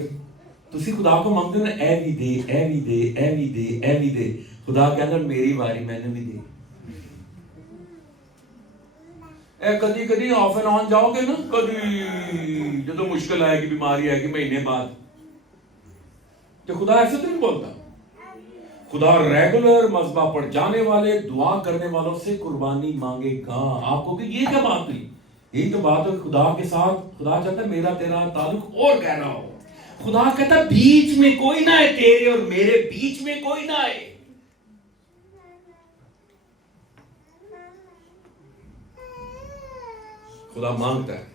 तुसी खुदा को मांगते ना, ए भी दे, ए भी दे, ए भी दे, ए भी दे। खुदा कहता मेरी बारी, मैंने भी दे। कदी कदी ऑफ एंड ऑन जाओगे ना, कदी जो मुश्किल आएगी, बीमारी आएगी महीने बाद, तो खुदा ऐसे तो नहीं बोलता। खुदा रेगुलर मज़बा पर जाने वाले, दुआ करने वालों से कुर्बानी मांगेगा। आपको कि ये क्या बात हुई? यही तो बात है खुदा के साथ। खुदा चाहता है मेरा तेरा ताल्लुक और गहरा हो। खुदा कहता है बीच में कोई ना है, तेरे और मेरे बीच में कोई ना है। खुदा मांगता है,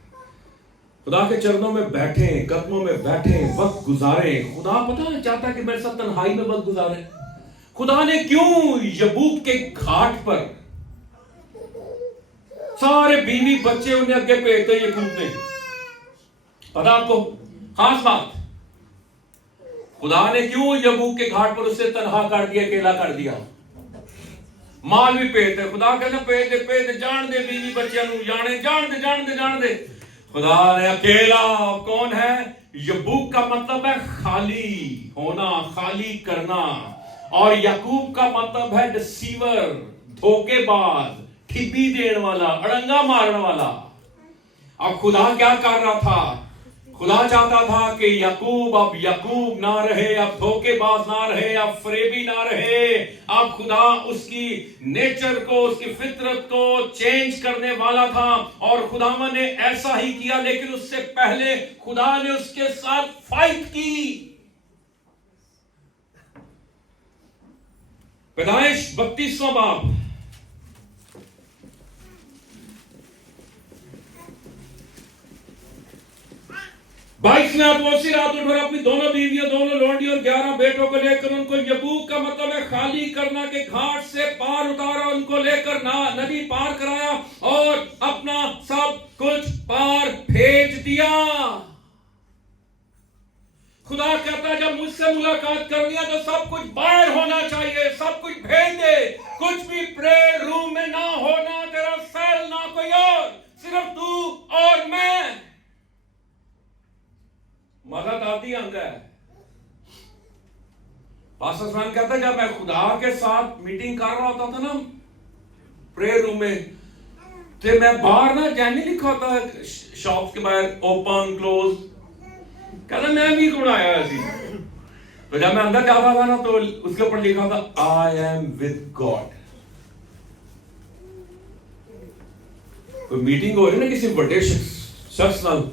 खुदा के चरणों में बैठे, कदमों में बैठे, वक्त गुजारे। खुदा पता है चाहता है कि मेरे साथ तन्हाई में वक्त गुजारे। खुदा ने क्यों यबूक के घाट पर सारे बीवी बच्चे उन्हें आगे भेजते यकूब ने? पता आपको खास बात, खुदा ने क्यों यबूक के घाट पर उससे तन्हा कर दिया, अकेला कर दिया? माल भी भेजते, खुदा कहते भेज जान दे बीवी बच्चों को, जान दे। खुदा ने अकेला, कौन है? यबूक का मतलब है खाली होना, खाली करना, और याकूब का मतलब है डिसीवर, धोखेबाज, ठिब्बी देने वाला, अड़ंगा मारने वाला। अब खुदा क्या कर रहा था? खुदा चाहता था कि याकूब अब याकूब ना रहे, अब धोखेबाज ना रहे, अब फरेबी ना रहे। अब खुदा उसकी नेचर को, उसकी फितरत को चेंज करने वाला था और खुदावन ने ऐसा ही किया। लेकिन उससे पहले खुदा ने उसके साथ फाइट की। पैदाइश 32वां बाब 22वें रात वो उसी रात उठ और अपनी दोनों बीवियों, दोनों लौंडी और 11 बेटों को लेकर उनको यबूक का मतलब है खाली करना के घाट से पार उतारा, उनको लेकर नदी पार कराया और अपना सब कुछ पार भेज दिया। खुदा कहता है जब मुझसे मुलाकात करनी है तो सब कुछ बाहर होना चाहिए, सब कुछ भेज दे। कुछ भी प्रेयर रूम में ना होना, तेरा सेल ना कोई और, सिर्फ तू और मैं। मजा आती आंदा है। पास्टर खान कहता है जब मैं खुदा के साथ मीटिंग कर रहा होता था ना प्रेयर रूम में, तो मैं बाहर ना जैनी लिखा होता है शॉप के बाहर ओपन क्लोज, कहता मैं भी बनाया ऐसी। तो जब मैं अंदर जाता था ना तो उसके ऊपर लिखा था आई एम विद गॉड। कोई मीटिंग हो रही ना किसी बड़े शख्स नाल,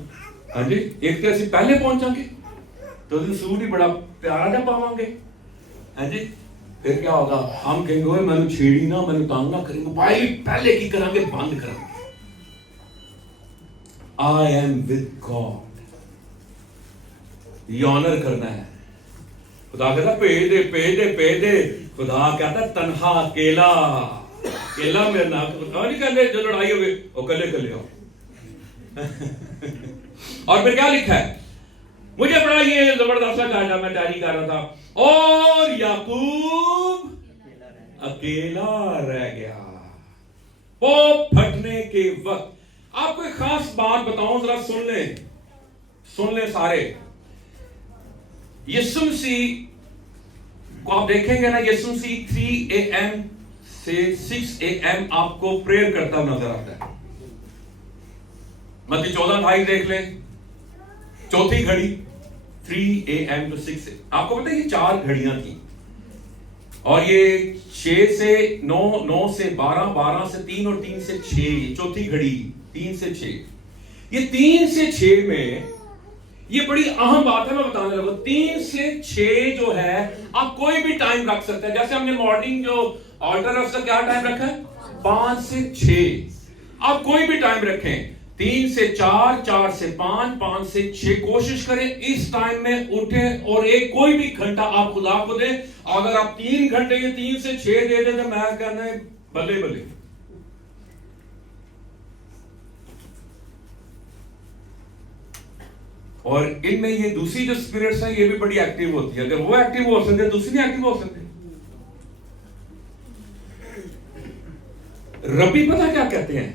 हाँ जी, एक तो असं पहले पहुंचांगे तो सूट ही बड़ा प्यारा जा पावांगे, हाँ जी। फिर क्या होगा, हम कहेंगे ओए मैंने छेड़ी ना, मैंने तंग ना करेंगे, भाई पहले की करांगे, बंद करांगे। आई एम विद गॉड, ये ऑनर करना है। खुदा कहता भेज दे भेज दे भेज दे। खुदा कहता तन्हा अकेला अकेला मेरे नाम नहीं कहते जो लड़ाई हो गई वो कले कले हो। और फिर क्या लिखा है, मुझे बड़ा ये जबरदस्त लगा, मैं तैयारी कर रहा था, और याकूब अकेला रह गया वो फटने के वक्त। आपको एक खास बात बताऊं, जरा सुन ले सारे। यीशु मसीह को आप देखेंगे ना, यीशु मसीह 3 AM से 6 AM आपको प्रेयर करता हुआ नजर आता है। मत्ती 14:28 देख ले, चौथी घड़ी 3 AM to 6 आपको पता है ये 4 घड़ियां थी और ये 6 से 9, 9 से 12, 12 से 3 और 3 से 6, चौथी घड़ी 3 से 6। ये 3 से 6 में ये बड़ी अहम बात है, मैं बताने लगा। 3 से 6 जो है आप कोई भी टाइम रख सकते हैं। जैसे हमने मॉर्निंग जो ऑल्टर है उसका क्या टाइम रखा है, 5 से 6। आप कोई भी टाइम रखें, 3 से 4, 4 से 5, 5 से 6, कोशिश करें इस टाइम में उठें और एक कोई भी घंटा आप खुदा को दें। अगर आप 3 घंटे ये 3 से 6 दे दें तो मैं कहना है बल्ले बल्ले। और इनमें ये दूसरी जो स्पिरिट्स है ये भी बड़ी एक्टिव होती है। अगर वो एक्टिव हो सकते दूसरी नहीं एक्टिव हो सकते। रबी पता क्या कहते हैं,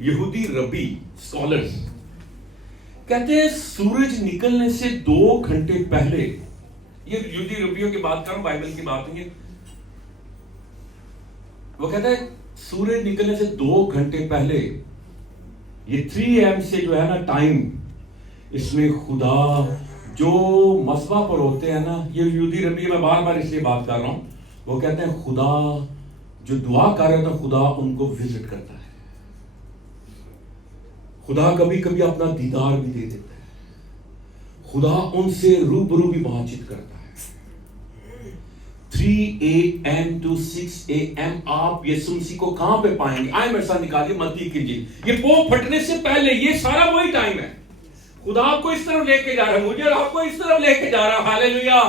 यहूदी रबी स्कॉलर्स कहते हैं सूरज निकलने से 2 घंटे पहले, ये यहूदी रबियों की बात कर रहा हूं, बाइबल की बात नहीं है। वो कहते हैं सूरज निकलने से 2 घंटे पहले ये 3 AM से जो है ना टाइम, इसमें खुदा जो मसबा पर होते हैं ना, ये यहूदी रबी, मैं बार बार इसलिए बात कर रहा हूं, वो कहते हैं खुदा जो दुआ कर रहे थे खुदा उनको विजिट करता है। खुदा कभी कभी अपना दीदार भी दे देता है। खुदा उनसे रूबरू भी बातचीत करता है। 3 AM to 6 AM आप यीशु मसीह को कहां पे पाएंगे? आए मेरे साथ निकालिए मत्ती की इंजील, ये पो फटने से पहले ये सारा वही टाइम है। खुदा आपको इस तरफ लेके जा रहा है, मुझे आपको इस तरफ लेके जा रहा है। हालेलुया।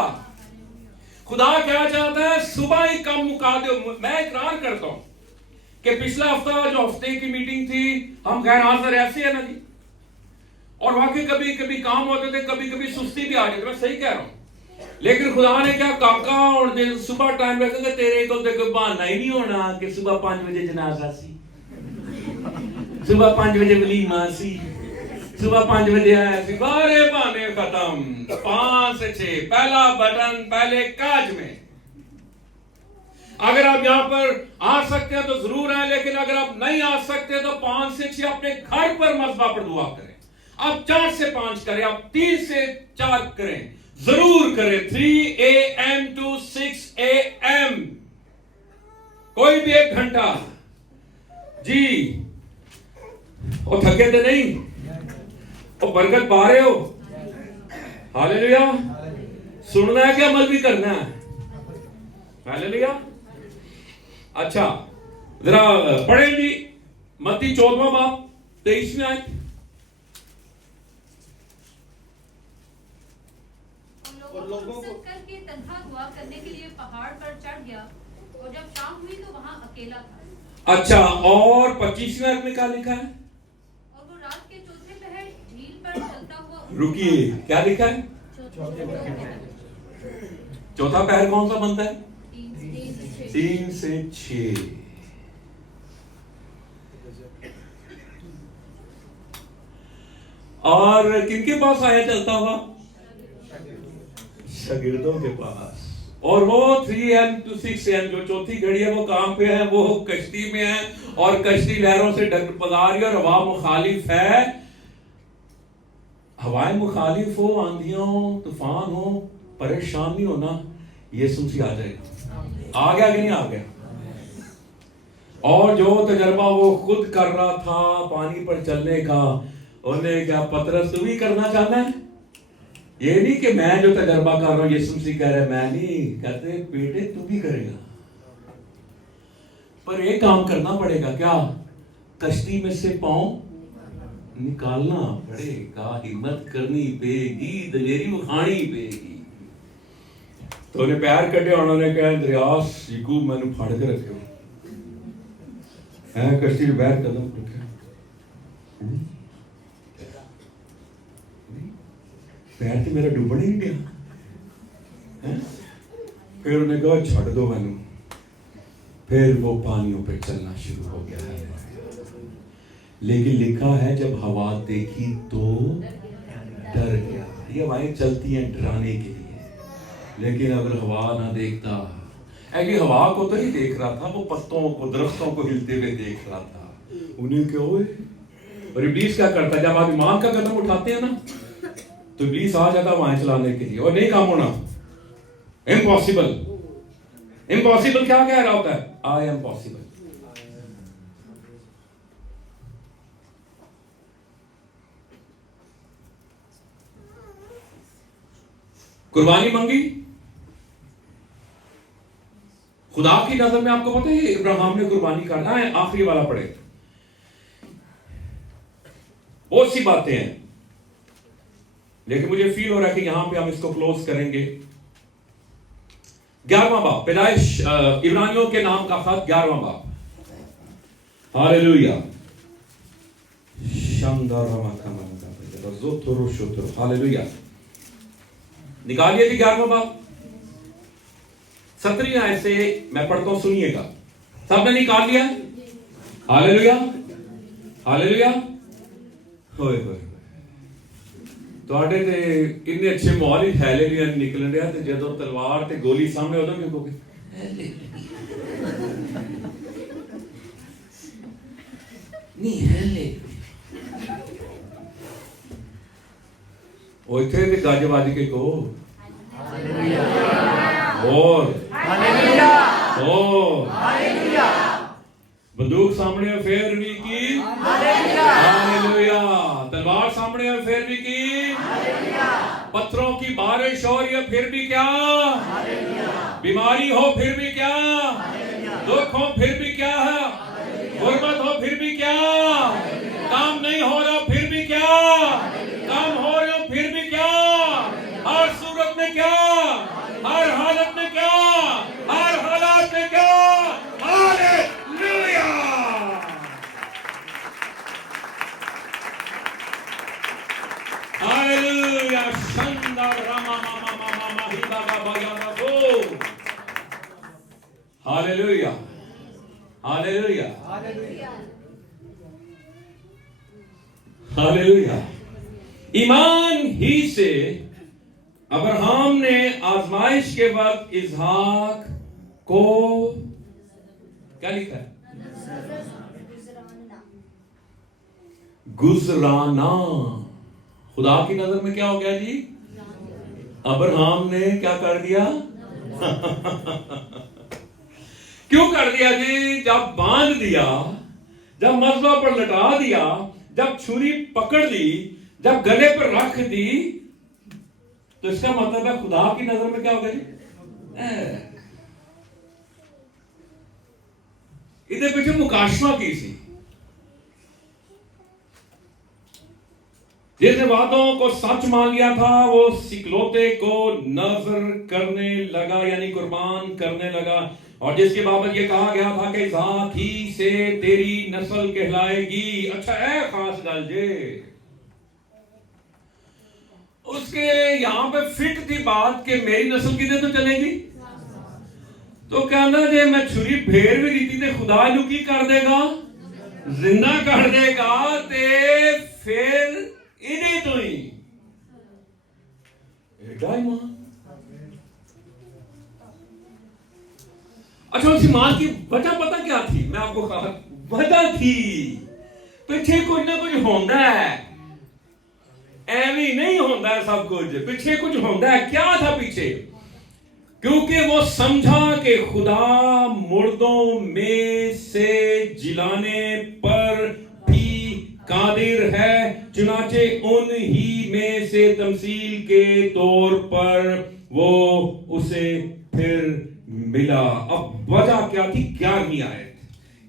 खुदा क्या चाहता है, सुबह ही काम मुका दो। मैं इकरार करता हूं कि पिछला हफ्ता जो हफ्ते की मीटिंग थी, हम गैर हाजिर ऐसे है ना जी, और वाकई कभी कभी काम होते थे, कभी कभी सुस्ती भी आ जाती, मैं सही कह रहा हूं। लेकिन खुदा ने क्या काका और सुबह टाइम रखेगा, तेरे को देखो बहाना ही नहीं होना कि सुबह 5 बजे जनाजा सी, सुबह 5 बजे वलीमा सी, सुबह 5 बजे आया सी, सारे बहाने खत्म। 5 से 6 पहला बटन पहले काज में। अगर आप यहां पर आ सकते हैं तो जरूर आए, लेकिन अगर आप नहीं आ सकते तो 5 से 6 अपने घर पर मसबा पर दुआ करें। आप 4 से 5 करें, आप 3 से 4 करें, जरूर करें। 3 AM to 6 AM, कोई भी 1 घंटा जी। और थके तो नहीं, और बरकत पा रहे हो। हालेलुया। सुनना है कि अमल भी करना है? हालेलुया। अच्छा, जरा पढ़ें जी मत्ती 14वां बाब 23वें आयत। और लोगों को करके तन्हा दुआ करने के लिए पहाड़ पर चढ़ गया, और जब शाम हुई तो वहां अकेला था। अच्छा, और 25वें आयत में क्या लिखा है? और वो रात के चौथे पहर झील पर चलता हुआ। रुकिए, क्या लिखा है? चौथा पहर कौन सा बनता है? 3 से 6। और किनके पास आया चलता हुआ? शागिर्दों के पास। और वो 3 AM to 6 AM, जो चौथी घड़ी है, वो काम पे है, वो कश्ती में है, और कश्ती लहरों से डगमगा रही है, और हवा मुखालिफ है। हवाएं मुखालिफ हो, आंधियां हो, तूफान हो, परेशान नहीं होना, यीशु से आ जाएगा। आ गया कि नहीं आ गया? और जो तजर्बा वो खुद कर रहा था पानी पर चलने का, उन्हें क्या पतरस तू भी करना चाहता है? ये नहीं कि मैं जो तजर्बा कर रहा हूं, यीशु मसीह कह रहा है मैं नहीं, कहते बेटे तू भी करेगा, पर एक काम करना पड़ेगा। क्या? कश्ती में से पांव निकालना पड़ेगा, हिम्मत करनी पेगी, दलेरी उखानी पेगी। तो उन्हें पैर कटे, उन्होंने कहा दरियास यकूब मैंने फाड़ के रखे है, कश्ती में बैर कदम रखे, पैर तो मेरा डूबने ही नहीं दिया। फिर उन्हें कहा छड़ दो मैनू, फिर वो पानियों पे चलना शुरू हो गया है। लेकिन लिखा है जब हवा देखी तो डर गया। ये हवाएं चलती हैं डराने के लिए, लेकिन अगर हवा ना देखता, ऐसी हवा को तो नहीं देख रहा था, वो पत्तों को, दरख्तों को हिलते हुए देख रहा था। उन्हें क्या हुए? और इब्लीस क्या करता? जब आप ईमान का कदम उठाते हैं ना, तो इब्लीस आ जाता वहां चलाने के लिए, और नहीं काम होना। इम्पॉसिबल। इम्पॉसिबल क्या कह रहा होता है? I am possible. कुर्बानी मांगी खुदा की नजर में। आपको पता है इब्राहिम ने कुर्बानी करना है। आखिरी वाला पढ़े, बहुत सी बातें हैं, लेकिन मुझे फील हो रहा है कि यहां पे हम इसको क्लोज करेंगे। 11वां बाब, पैदाइश इब्रानियों के नाम का खत, 11वां बाब। हालेलुया। हालेलुया। निकालिए थी 11वां बाब, 17वीं आयत से मैं पढ़ता हूं, सुनिएगा। सबने निकाल लिया? हालेलुया। हालेलुया। होए होए। ਤੁਹਾਡੇ ਤੇ ਇੰਨੇ ਅੱਛੇ ਮਾਹੌਲ ਹੀ ਥੈਲੇ ਵੀ ਨਿਕਲਣ ਰਿਹਾ, ਤੇ ਜਦੋਂ ਤਲਵਾਰ ਤੇ ਗੋਲੀ ਸਾਹਮਣੇ ਉਦੋਂ ਵੀ ਕਹੋਗੇ ਨਹੀਂ ਹਲੇ। ਉਹ ਇੱਥੇ ਤੇ ਗੱਜ ਵੱਜ ਕੇ ਕਹੋ ਹਾਲੇਲੂਇਆ। ਹੋਰ ਹਾਲੇਲੂਇਆ। ਹੋਰ ਹਾਲੇਲੂਇਆ। बंदूक सामने है फिर भी की हालेलुया। हालेलुया। तलवार सामने है फिर भी की हालेलुया। पत्थरों की बारिश हो रही है फिर भी क्या हालेलुया। बीमारी हो फिर भी क्या हालेलुया। दुख हो फिर भी क्या है, गुर्बत हो फिर भी क्या, काम नहीं हो रहा फिर भी क्या, काम हो रहे हो फिर भी क्या, हर सूरत में क्या, हर हालत में क्या, हर हालात में क्या। हालेलुया। हालेलुया। शानदार रामा मामा मामा महिबा बाबा यादा गो। हालेलुया। हालेलुया। हालेलुया। ईमान ही से अब्राहम ने आजमाइश के वक्त इसहाक को क्या लिखा है? गुजराना। खुदा की नजर में क्या हो गया जी? अब्राहम ने क्या कर दिया? क्यों कर दिया जी? जब बांध दिया, जब मज़बा पर लटा दिया, जब छुरी पकड़ ली, जब गले पर रख दी, तो इसका मतलब है खुदा की नजर में क्या हो गया जी? इधर पीछे मुकाशमा की सी, जिसने वादों को सच मान लिया था वो सिकलोते को नजर करने लगा, यानी कुर्बान करने लगा, और जिसके बाबत ये कहा गया था कि इसहाक ही से तेरी नस्ल कहलाएगी। अच्छा है खास गल जे, उसके यहां पे फिट थी बात कि मेरी नस्ल किधर तो चलेगी। तो कहना जे मैं छुरी फेर भी दी ते खुदा नू की कर देगा? जिंदा कर देगा। ते फिर इन्हें तो ही एडा ईमान। अच्छा, उस ईमान की वजह पता क्या थी? मैं आपको कहा वजह थी, पीछे कुछ ना कुछ होता है, एवं नहीं होता है सब कुछ, पीछे कुछ होता है। क्या था पीछे? क्योंकि वो समझा कि खुदा मुर्दों में से जिलाने पर भी कादिर है, चुनाचे उन ही में से तमसील के तौर पर वो उसे फिर मिला। अब वजह क्या थी? 11वीं आयत,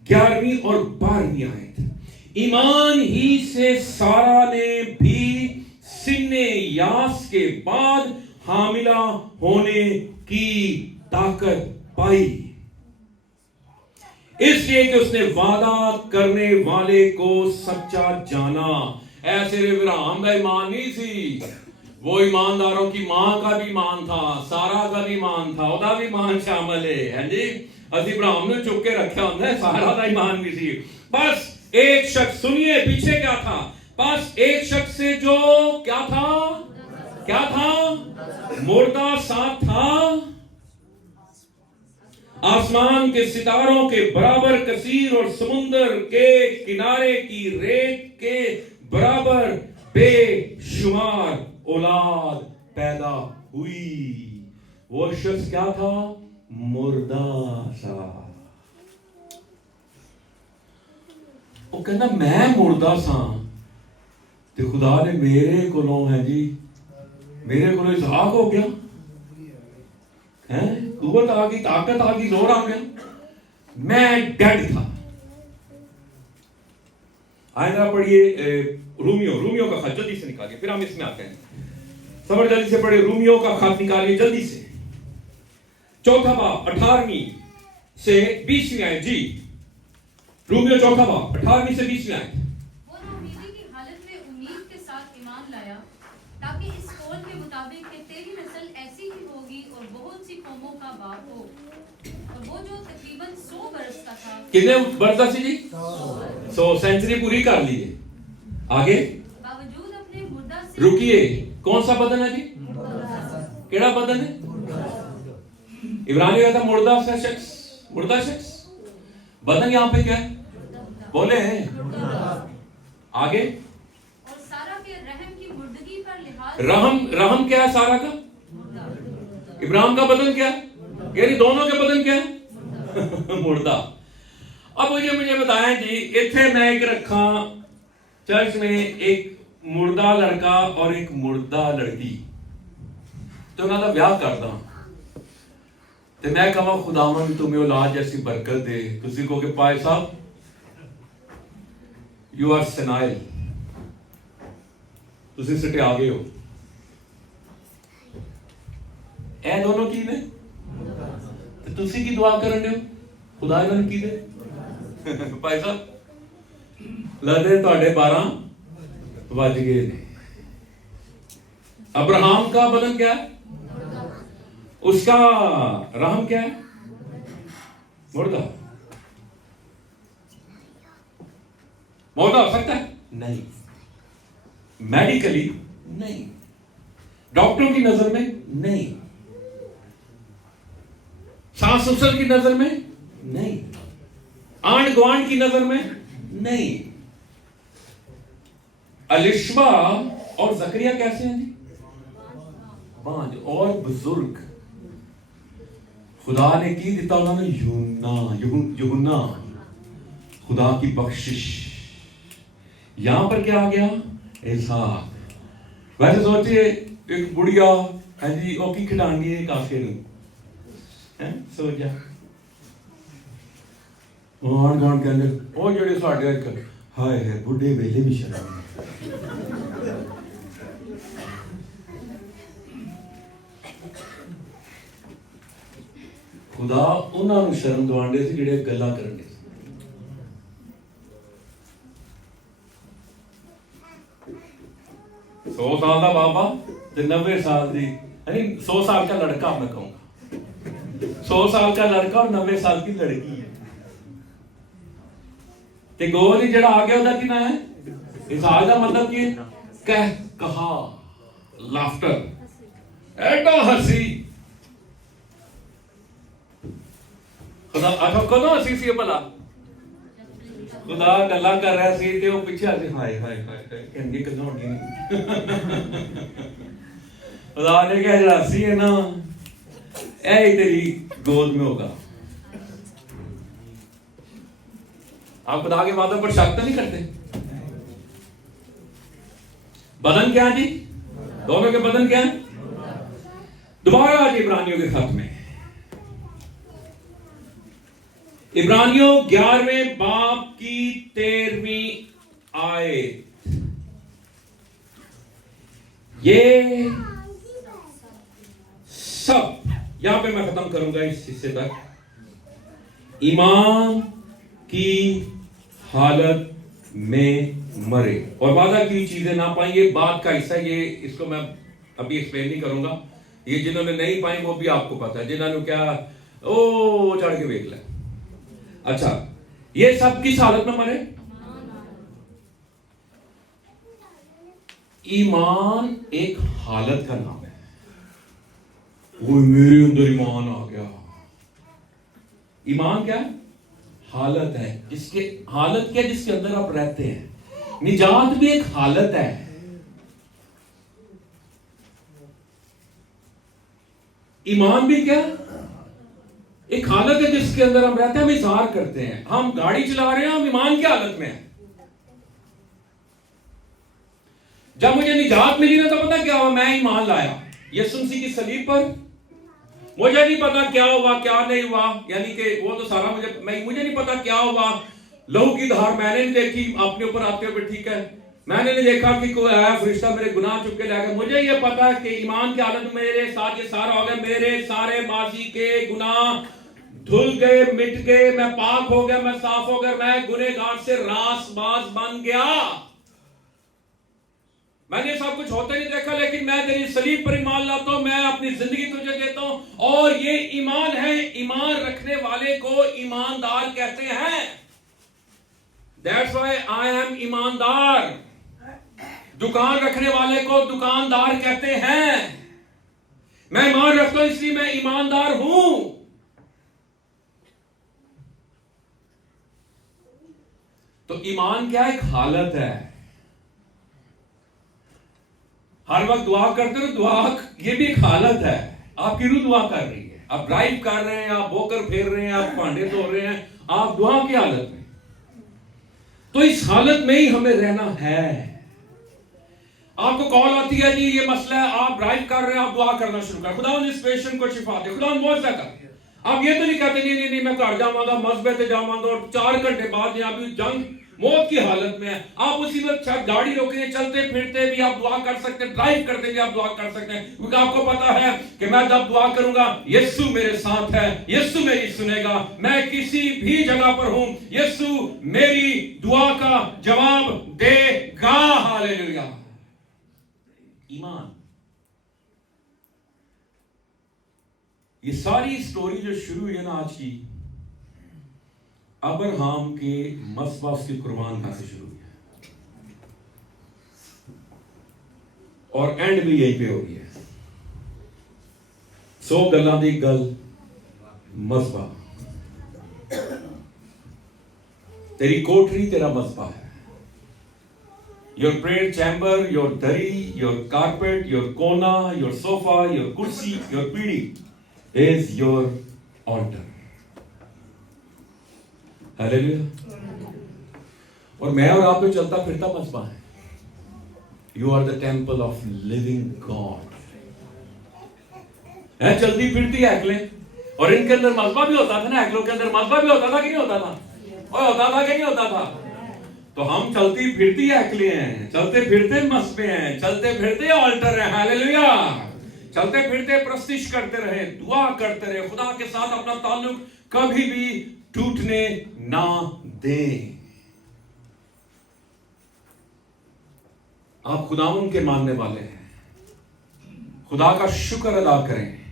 11वीं और 12वीं आयत। ईमान ही से सारा ने भी सिन्ने यास के बाद हामिला होने की ताकत पाई, इसलिए कि उसने वादा करने वाले को सच्चा जाना। ऐसे इब्राहिम का ईमान नहीं सी, वो ईमानदारों की मां का भी ईमान था, सारा का भी ईमान था, ओदा भी ईमान शामिल है जी। असी इब्राहिम ने चुप के रखा होता है, सारा का ईमान भी सी। बस एक शख्स, सुनिए पीछे क्या था, बस एक शख्स से जो क्या था, क्या था? मुर्दा सा था, आसमान के सितारों के बराबर कसीर और समुंदर के किनारे की रेत के बराबर बेशुमार औलाद पैदा हुई। वो शख्स क्या था? मुर्दा सा। वो कहना मैं मुर्दा सा ते खुदा ने मेरे कोलों है जी, मेरे को इसहाक हो गया है, कुव्वत आ गई, ताकत आ गई, जोर आ गया। मैं डेड था। आइंदा पढ़िए रूमियो का खत जल्दी से निकालिए, फिर हम इसमें आते हैं। समझ जल्दी से पढ़े, रूमियो का खत निकालिए जल्दी से, 4 बाब 18वीं से 20वीं आयत जी। रूमियो 4 बाब 18वीं से 20वीं आयत। वो नाउमीदी की हालत में उम्मीद के साथ ईमान लाया, ताकि इस कौल के मुताबिक कि तेरी नस्ल ऐसी ही होगी और बहुत सी कौमों का बाप हो। और वो जो तकरीबन 100 बरस का था। कितने बरस थी जी? 100 सेंचुरी पूरी कर ली है। आगे बावजूद अपने मुर्दा से, रुकिए, कौन सा बदन है जी? केड़ा बदन है? इब्रानी का था मुर्दा सा शख्स, मुर्दा शख्स। बदन यहाँ पे क्या है? बोले हैं आगे। और सारा के रहम की मुर्दगी पर लिहाज, रहम क्या है सारा का? इब्राहिम का बदन क्या है? यानी दोनों के बदन क्या है? मुर्दा। अब मुझे बताएं जी, इथे मैं एक रखा चर्च में एक मुर्दा लड़का और एक मुर्दा लड़की, तो उन्होंने ब्याह करदा ते मैं कहा खुदावन तुम्हें औलाद जैसी बरकत दे, तुसी को के पाए साहब यू आर सेनाइल, तुसी सटे आ गए हो। ए दोनों की ने ते तुसी की दुआ करने हो, खुदा इन्होंने की दे भाई साहब लदे तुहाडे 12 बज गए ने। अब्राहम का बदन क्या है? उसका रहम क्या है? मुर्दा। मुर्दा हो सकता है? नहीं, मेडिकली नहीं, डॉक्टरों की नजर में नहीं, सास ससुर की नजर में नहीं, आंट गुआंट की नजर में नहीं। अलिशबा और जकरिया कैसे हैं जी? बांझ और बुजुर्ग। खुदा ने की दिता उन्होंने यूहन्ना, खुदा की बख्शिश। यहां पर क्या आ गया? इसहाक। वैसे सोचिए एक बुढ़िया है जी, वो की खिलानी है काके हैं, सोच जा आन गान कहने वो जेडे साडे एक हाय है बुढ़े वेले भी शर्म खुदा उन्होंने शर्म दवांडे से जेडे गल्लां करन दे। सौ साल का बाबा 90 साल की, यानी 100 साल का लड़का, मैं कहूंगा 100 साल का लड़का और 90 साल की लड़की है। ते गोल ही जड़ा आ गया ਉਹਦਾ ਕੀ ਨਾਮ ਹੈ? इसहाक ਦਾ मतलब ਕੀ? कह कहा, लाफ्टर, एडा हंसी। खुदा आखो कदों हंसी सी भला? खुदा गल्लां कर रहा सी ते वो पीछे आ हाय हाय हाय कहंदी कदों होनी नहीं। खुदा ने कहा जड़ा हंसी है ना ऐ ही तेरी गोद में होगा। आप खुदा के वादों पर शक तो नहीं करते? बदन क्या है जी? दोनों के बदन क्या है? दोबारा आज इब्रानियों के खत में, इब्रानियों 11वें बाब की 13वीं आयत, ये सब यहां पे मैं खत्म करूंगा इस हिस्से तक। ईमान की हालत में मरे और वादा की चीजें ना पाई, ये बात का हिस्सा, ये इसको मैं अभी एक्सप्लेन नहीं करूंगा। ये जिन्होंने नहीं पाई वो भी आपको पता है, जिन्होंने क्या ओ चढ़ के देख ले। अच्छा, ये सब किस हालत में मरे? ईमान एक हालत का नाम है। वो मेरे अंदर ईमान आ गया। ईमान क्या है? हालत है, जिसके हालत क्या, जिसके अंदर आप रहते हैं। निजात भी एक हालत है। ईमान भी क्या? एक हालत है जिसके अंदर हम रहते हैं, हम इज़हार करते हैं। हम गाड़ी चला रहे हैं, हम ईमान की हालत में हैं। जब मुझे निजात मिली ना तो पता क्या हुआ? मैं ईमान लाया यीशु मसीह की सलीब पर। मुझे नहीं पता क्या हुआ क्या नहीं हुआ, यानी कि वो तो सारा मुझे नहीं पता क्या हुआ। लहू की धार मैंने नहीं देखी अपने ऊपर आते हुए, ठीक है। मैंने नहीं देखा कि कोई आया फरिश्ता मेरे गुनाह चुक के ले गया। मुझे ये पता है कि ईमान की हालत में मेरे साथ ये सारा हो गया। मेरे सारे माजी के गुनाह धुल गए, मिट गए, मैं पाक हो गया, मैं साफ हो गया, मैं गुनहगार से रासबाज बन गया। मैंने सब कुछ होते नहीं देखा, लेकिन मैं तेरी सलीब पर ईमान लाता हूं, मैं अपनी जिंदगी तुझे देता हूं। और ये ईमान है। ईमान रखने वाले को ईमानदार कहते हैं। That's why I am ईमानदार। दुकान रखने वाले को दुकानदार कहते हैं। मैं ईमान रखता हूं इसलिए मैं ईमानदार हूं। तो ईमान क्या? एक हालत है। हर वक्त दुआ करते हो, दुआ ये भी एक हालत है। आपकी रूह दुआ कर रही है, आप ड्राइव कर रहे हैं, आप बोकर फेर रहे हैं, आप भांडे धो रहे हैं, आप दुआ की हालत में। तो इस हालत में ही हमें रहना है। आपको कॉल आती है जी ये मसला है, आप ड्राइव कर रहे हैं, आप दुआ करना शुरू कर, खुदा इस पेशेंट को शिफा दे, खुदा मुआवजा कर। आप ये तो नहीं कहते नहीं मैं घर जाऊंगा, मस्जिद पे जाऊंगा और 4 घंटे बाद यहाँ भी जंग मौत की हालत में है। आप उसी वक्त गाड़ी रोके, चलते फिरते भी आप दुआ कर सकते हैं, ड्राइव करते भी आप दुआ कर सकते हैं, क्योंकि आपको पता है कि मैं जब दुआ करूंगा यीशु मेरे साथ है, यीशु मेरी सुनेगा। मैं किसी भी जगह पर हूं, यीशु मेरी दुआ का जवाब देगा। हालेलुया। ईमान। ये सारी स्टोरी जो शुरू हुई है ना आज की, अब्राहम के मसबा उसकी कुर्बान कहां से शुरू हुई है और एंड भी यहीं पे हो गई है। 100 गल्लां दी गल मसबा। तेरी कोठरी तेरा मसबा है। Your prayer chamber, your dari, your carpet, your kona, your sofa, your kursi, your pidi is your altar. Hallelujah. और मैं और आप तो चलता फिरता मस्बा है. You are the temple of living God. है चलती फिरती हैकलें, और इनके अंदर मस्बा भी होता था ना. हैकलों के अंदर मस्बा भी होता था कि नहीं होता था? और होता था कि नहीं होता था? तो हम चलती फिरती हैकलें हैं, चलते फिरते मस्बे हैं, चलते फिरते ऑल्टर हैं. हालेलुया. चलते फिरते प्रस्तिश करते रहे, दुआ करते रहे, खुदा के साथ अपना ताल्लुक कभी भी टूटने ना दें. आप खुदावन के मानने वाले हैं, खुदा का शुक्र अदा करें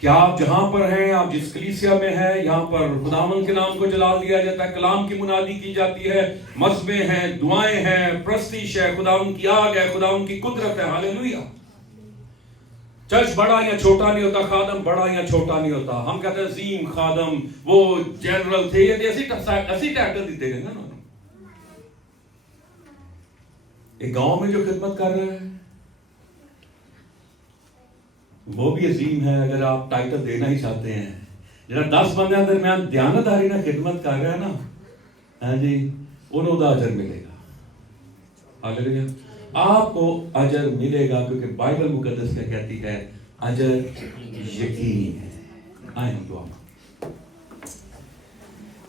कि आप जहां पर हैं, आप जिस कलीसिया में हैं, यहां पर खुदावन के नाम को जलाल दिया जाता है, कलाम की मुनादी की जाती है, मस्बे हैं, दुआएं हैं, प्रस्तिश है, खुदावन की आग है, खुदावन की कुदरत है. हालेलुया. चर्च बड़ा या छोटा नहीं होता, खादम बड़ा या छोटा नहीं होता. हम कहते हैं अजीम खादम, वो जनरल थे, ये ऐसी टाइटल देते गए ना. एक गांव में जो खिदमत कर रहा है वो भी अजीम है. अगर आप टाइटल देना ही चाहते हैं, जरा 10 बंदे दरमियान ध्यानदारी ना खिदमत कर रहा है ना, हाँ जी, उन्हों का अजर मिलेगा. हालेलुया. आपको अजर मिलेगा, क्योंकि बाइबल मुकद्दस क्या कहती है, अजर यकीन है. आए हम दुआ